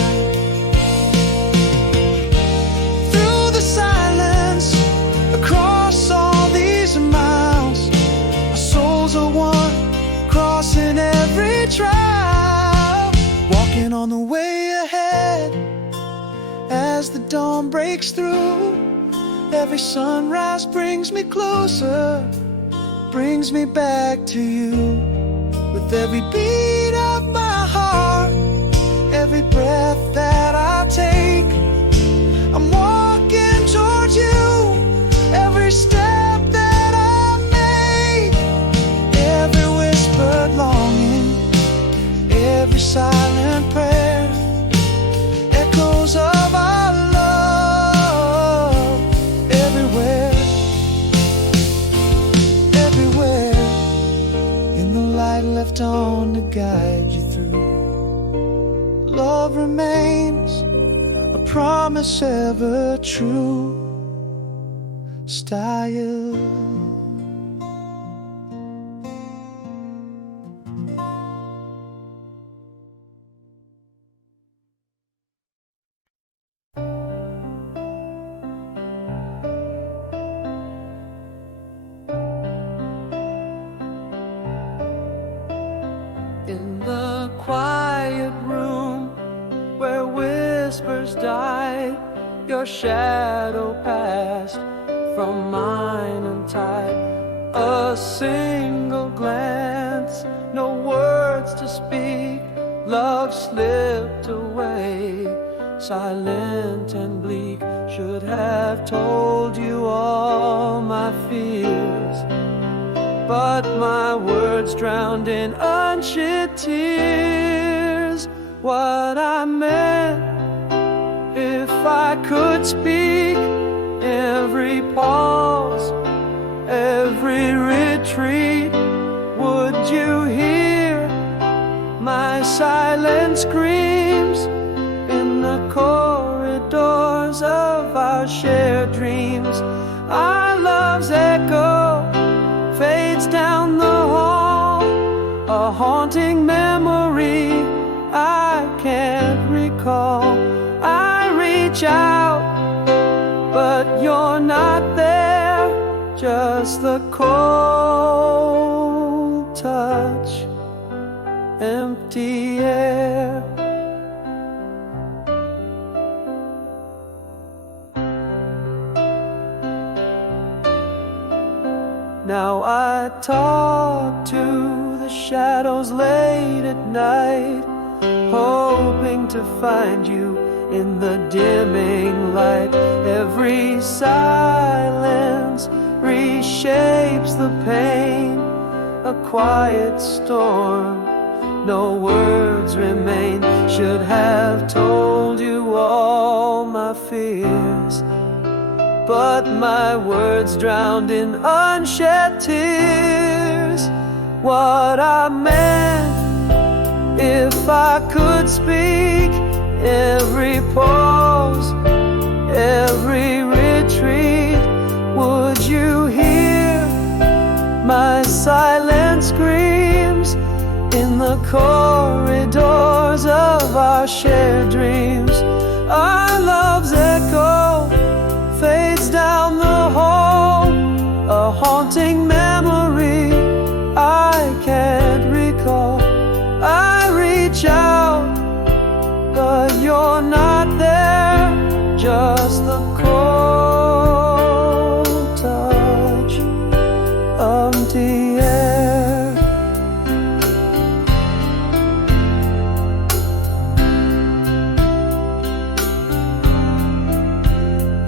souls are one, crossing every trial, walking on the way ahead. As the dawn breaks through, every sunrise brings me closer, brings me back to you. With every beat of my heart, every breath that I take, I'm walking towards you. Every step that I make, every whispered longing, every silent prayer, echoes of our love. Everywhere, everywhere, in the light left on to guide you through. Love remains a promise ever true. Style. In the quiet room where whispers died, your shadow passed from mine untied. A single glance, no words to speak, love slipped away, silent and bleak. Should have told you all my fears, but my words drowned in unshed tears. What I meant, if I could speak, every pause, every retreat, would you hear my silent screams in the corridors of our shared dreams? Our love's echo fades down the hall, a haunting memory I can't recall. I reach out, but you're not there, just the cold touch, empty air. Now I talk to the shadows late at night, hoping to find you in the dimming light. Every silence reshapes the pain, a quiet storm, no words remain. Should have told you all my fears, but my words drowned in unshed tears. What I meant, if I could speak, every pause, every retreat, would you hear my silent screams in the corridors of our shared dreams? Our love's echo fades down the hall, a haunting memory I can't recall. I reach out, but you're not there, just the cold touch of the air.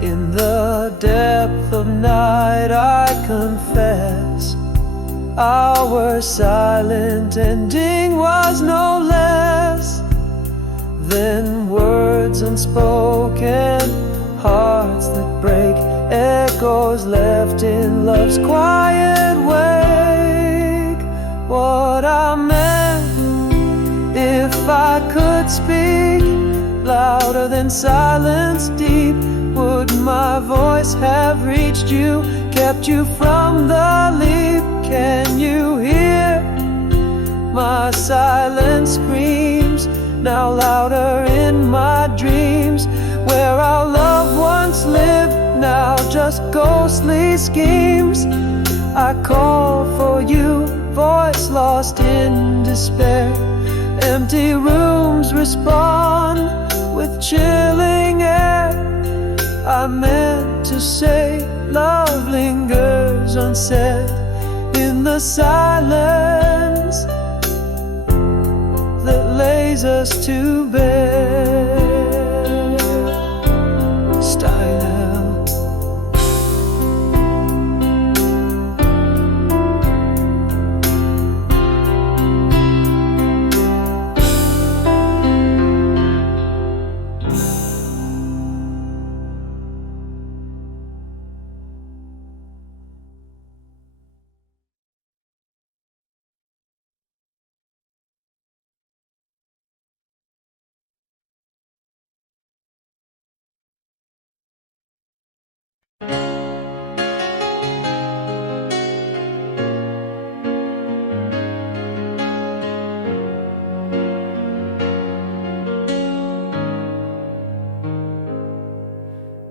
In the depth of night I confess, our silent ending was no less than words unspoken, hearts that break, echoes left in love's quiet wake. What I meant, if I could speak, louder than silence deep, would my voice have reached you, kept you from the leap? Can you hear my silent screams, now louder in my dreams? Where our love once lived, now just ghostly schemes. I call for you, lost in despair. Empty rooms respond with chilling air. I meant to say love lingers unsaid in the silence that lays us to bed. Style.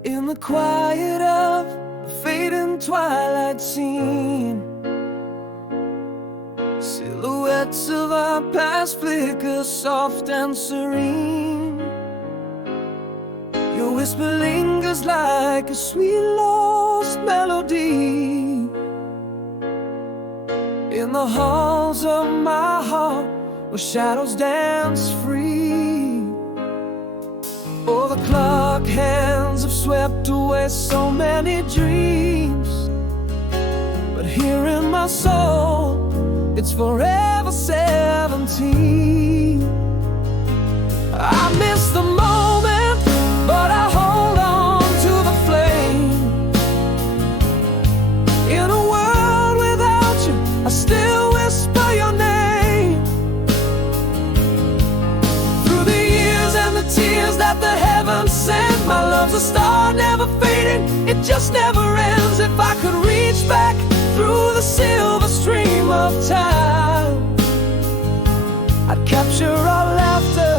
In the quiet of the fading twilight scene, silhouettes of our past flicker soft and serene. Your whisper lingers like a sweet lost melody in the halls of my heart where shadows dance free. Oh, the clock hands have swept away so many dreams, but here in my soul, it's forever 17. I miss the moment, but I hold on to the flame. In a world without you, I still whisper your name. Through the years and the tears that the heavens sent, my love's a star never fading, it just never ends. If I could reach back through the silver stream of time, I'd capture our laughter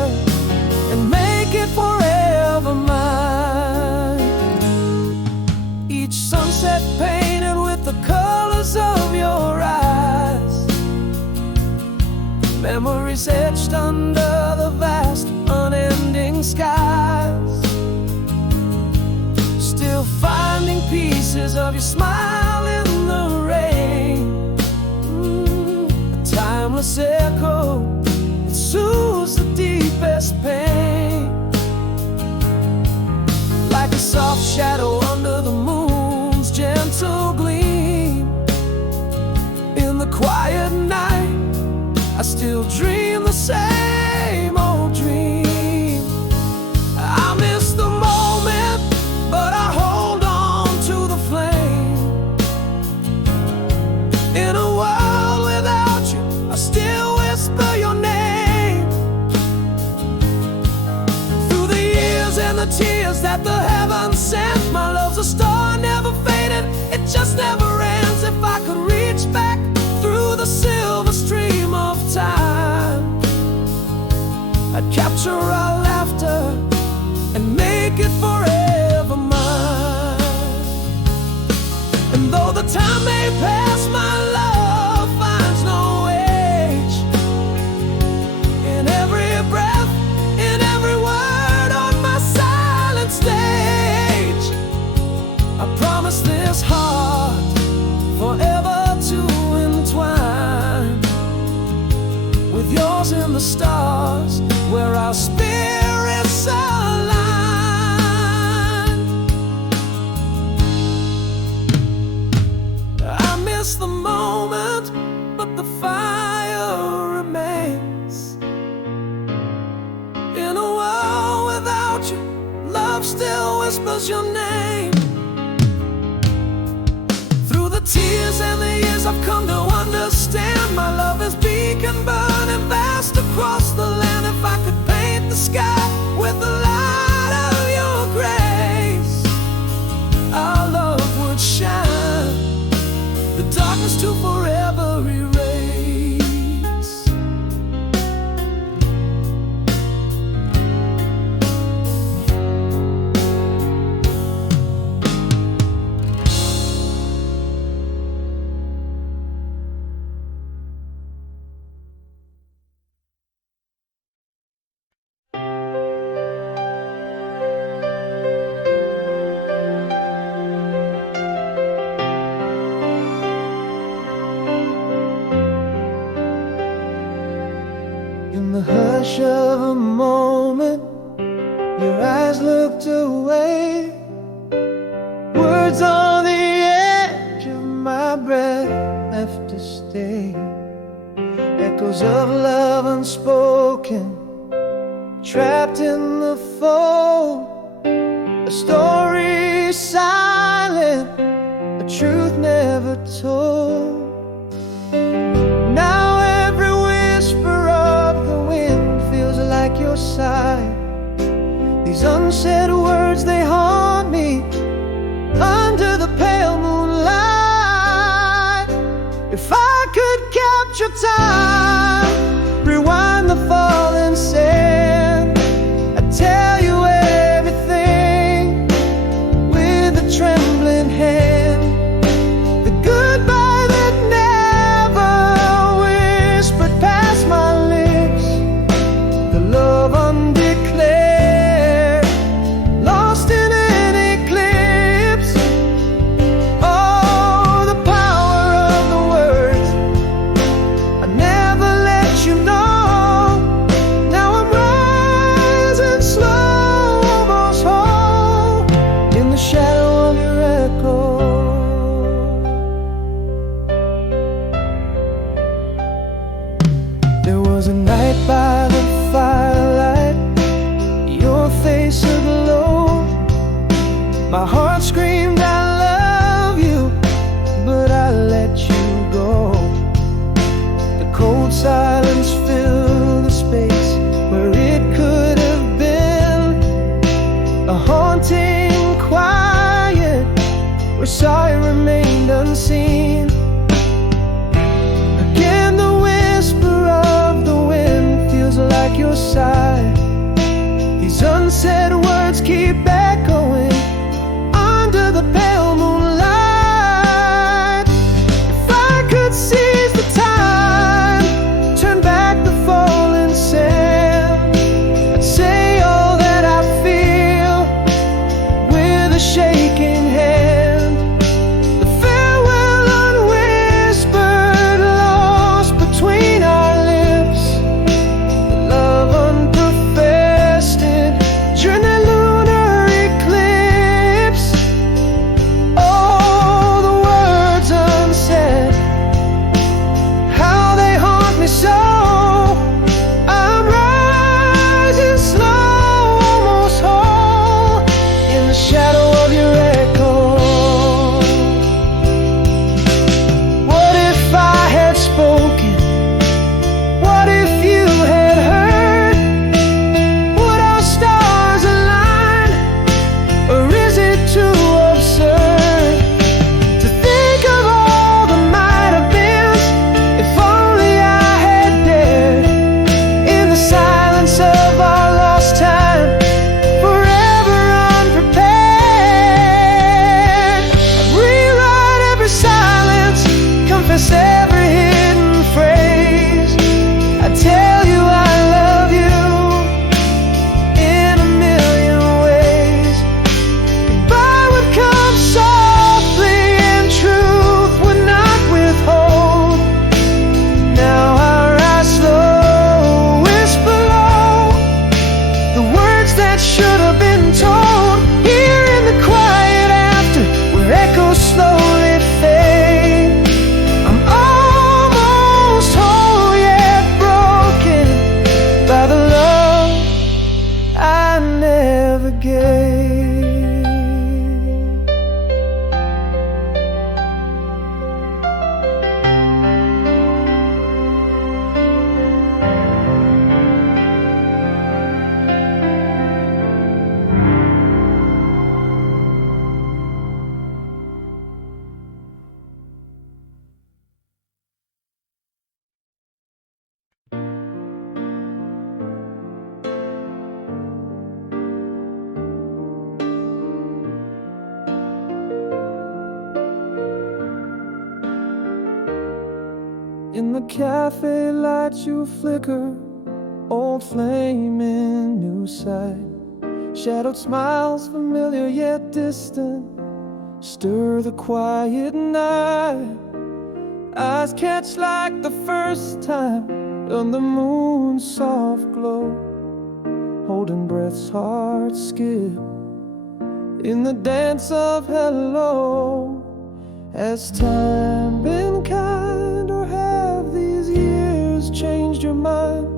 and make it forever mine. Each sunset painted with the colors of your eyes, memories etched under the vast unending skies. Still finding pieces of your smile in the rain. A timeless echo, it soothes the deepest pain. Like a soft shadow under the moon's gentle gleam. In the quiet night, I still dream the same old dream. I miss the moment, but I hold on to the flame. In a world without you, I still whisper your name. Through the years and the tears that the heavens sent, my love's a star never fading, it just never ends. If I could reach back through the silver stream of time, I'd capture our laughter and make it forever mine. And though the time may pass, my love finds no age. In every breath, in every word on my silent stage, I promise this heart forever to entwine with yours in the stars where our spirits align. I miss the moment, but the fire remains. In a world without you, love still whispers your name. Through the tears and the years, I've come to understand my love is beacon burning vast across the land. If I could paint the sky with the light of your grace, our love would shine, the darkness to forever erase. In the hush of a moment, your eyes looked away. Words on the edge of my breath left to stay. Echoes of love unspoken, trapped in the fold. A story silent, a truth never told. Now every whisper of the wind feels like your sigh. These unsaid words, they haunt me under the pale moonlight. If I could capture time, rewind the falling sand, I'd tell you everything with a trembling hand. The goodbye that never whispered past my lips, the love undeclared, lost in an eclipse. Oh, the power of the words I never let you know. Now I'm rising slow, almost whole, in the shadow of your echo. There was a night by the firelight, your face aglow. My heart screamed I love you, but I let you go. The cold silence filled the space where it could have been. A haunting quiet where sorry remained unseen. Again the whisper of the wind feels like your sigh. These unsaid words keep echoing under the pale moonlight. If I could seize the time, turn back the falling sand, I'd say all that I feel with a shaking hand. The farewell unwhispered, lost between our lips, the love unprofessed during the lunar eclipse. Oh, the words unsaid, how they haunt me so. I'm rising slow, almost whole, in the shadow of your echo. What if I had spoken? What if you had heard? Would our stars align, or is it too absurd to think of all the might have beens? If only I had dared, in the silence of our lost time, forever unprepared. I'd rewrite every silence, confess every hidden phrase. I'd tell you I love you in a million ways. Goodbye would come softly and truth would not withhold. Now I rise slow, whisper low, the words that should have been told. Here in the quiet after, where echoes slowly fade, I'm almost whole yet broken by the love I never gave. In the cafe lights you flicker, old flame in new sight. Shadowed smiles, familiar yet distant, stir the quiet night. Eyes catch like the first time, on the moon's soft glow, holding breaths, hearts skip in the dance of hello. Has time been kind, or have these years changed your mind?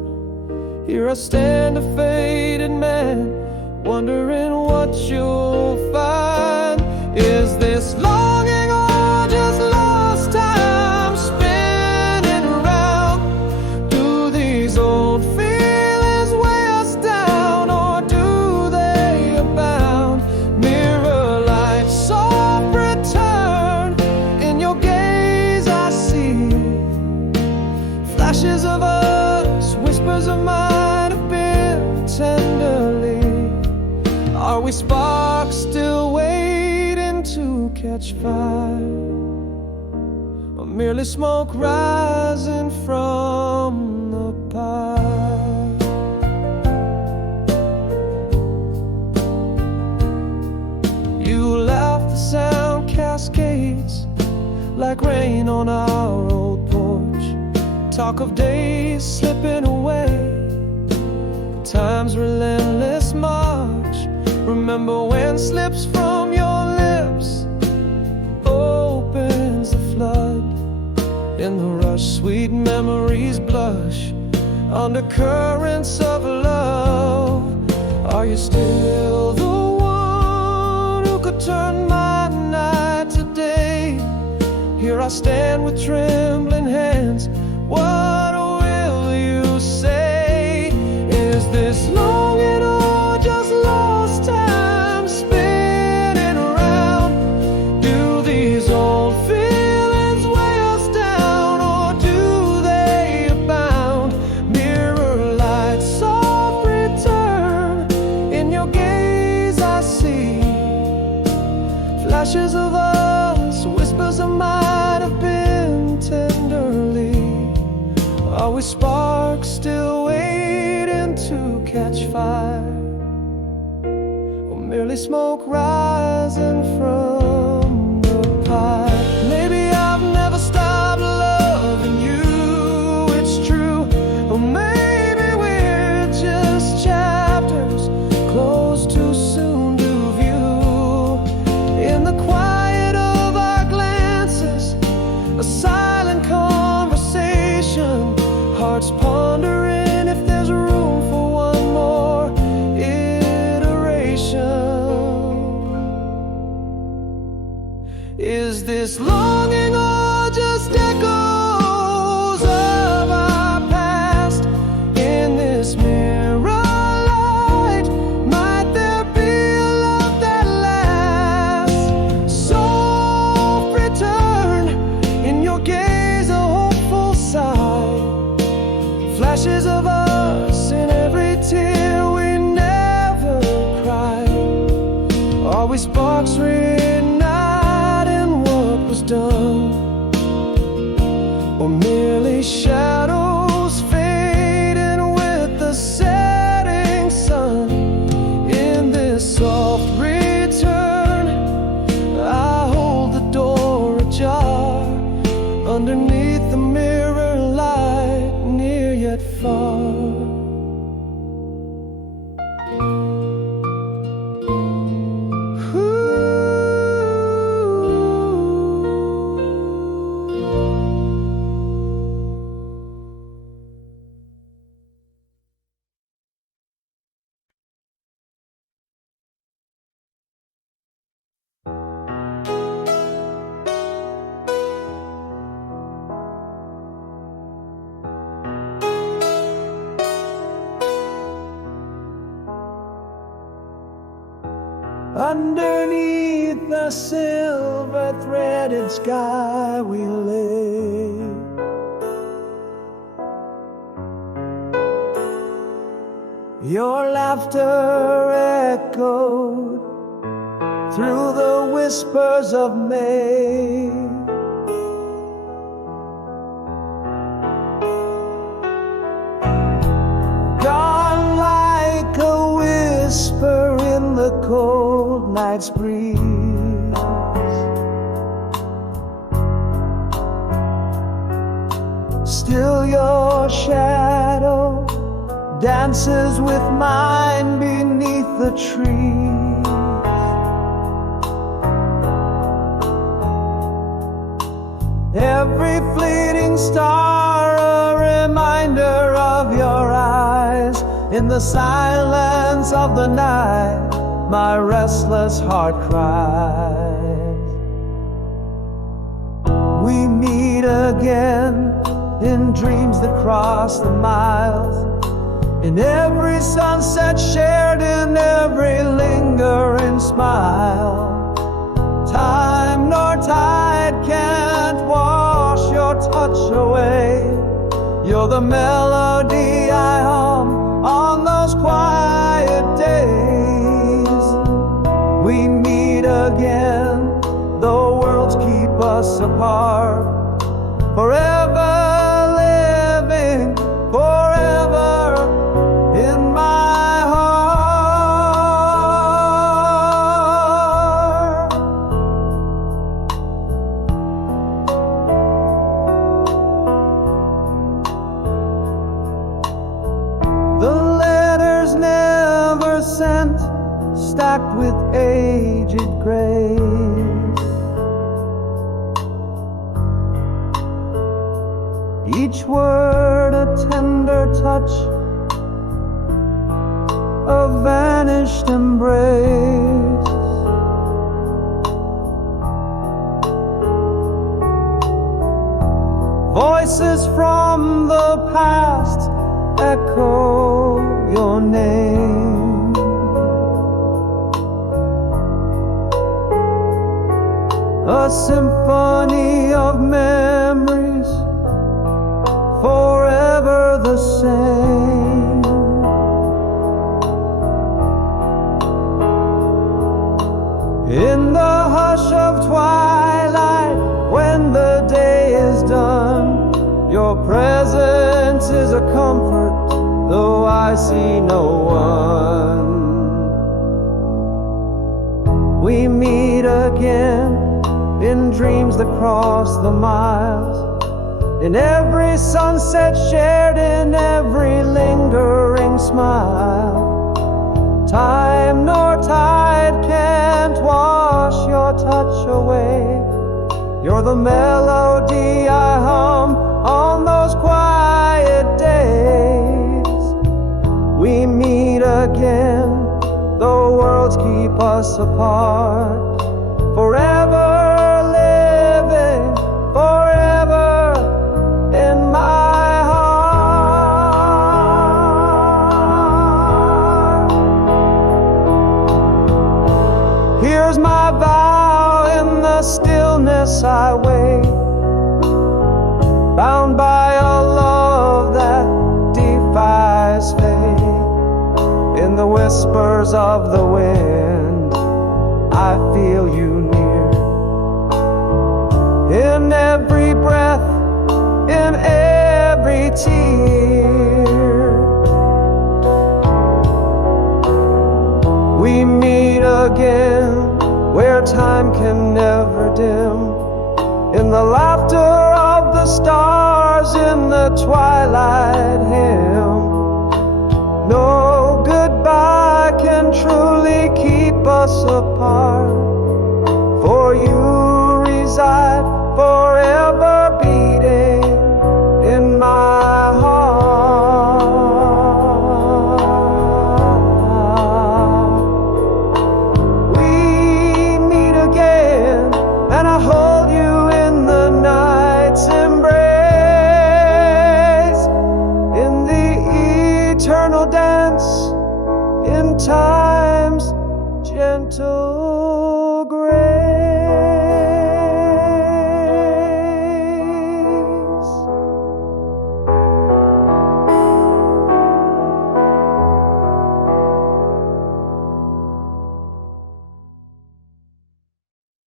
Here I stand, a faded man, wondering what you'll find. Is this longing or just lost time spinning around? Do these old feelings weigh us down, or do they abound? Mirror light, soft return. In your gaze I see flashes of us, whispers of mine have been tenderly. Are we sparks still waiting to catch fire, or merely smoke rising from the pile? You laugh, the sound cascades like rain on our old porch. Talk of days slipping away, time's relentless march. Remember when slips from your lips, opens the flood. In the rush, sweet memories blush under currents of love. Are you still the one who could turn my night to day? Here I stand with trembling hands. What will you say? Is this longing or just lost time spinning around? Do these old feelings weigh us down, or do they abound? Mirror light, soft return. In your gaze I see flashes of us, whispers of mine have been tenderly. Are we sparks still waiting to catch fire, or merely smoke rising from the pile? Maybe I've never stopped loving you, it's true. Or maybe we're just chapters closed too soon to view. In the quiet of our glances, a silent conversation, hearts pondering if there's room for one more iteration. Is this longing or just echoes of our past? In this mirror light, might there be a love that lasts? Soft return. In your gaze a hopeful sigh, flashes of us in every tear we never cried. Are we sparks reigniting what was done, or merely shadows fading with the setting sun? In this soft return, I hold the door ajar. Underneath the mirror light, near yet far. Underneath the silver-threaded sky we lay. Your laughter echoed through the whispers of May. Gone like a whisper in the cold night's breeze. Still your shadow dances with mine beneath the trees. Every fleeting star a reminder of your eyes. In the silence of the night, my restless heart cries. We meet again in dreams that cross the miles, in every sunset shared, in every lingering smile. Time nor tide can't wash your touch away. You're the melody I hum on those quiet days. We meet again, though worlds keep us apart. Forever living, forever in my heart. The letters never sent, stacked with aged grace. Each word a tender touch, a vanished embrace. Voices from the past echo your name. A symphony of memories, forever the same. In the hush of twilight, when the day is done, your presence is a comfort, though I see no one. We meet again in dreams that cross the miles, in every sunset shared, in every lingering smile. Time nor tide can't wash your touch away. You're the melody I hum on those quiet days. We meet again, though worlds keep us apart. Forever living, forever in my heart. Here's my vow, in the stillness I wait, bound by a love that defies fate. In the whispers of the wind, I feel you near. In every breath, in every tear, we meet again where time can never dim. In the laughter of the stars, in the twilight hymn. No goodbye can truly keep us apart, for you reside forever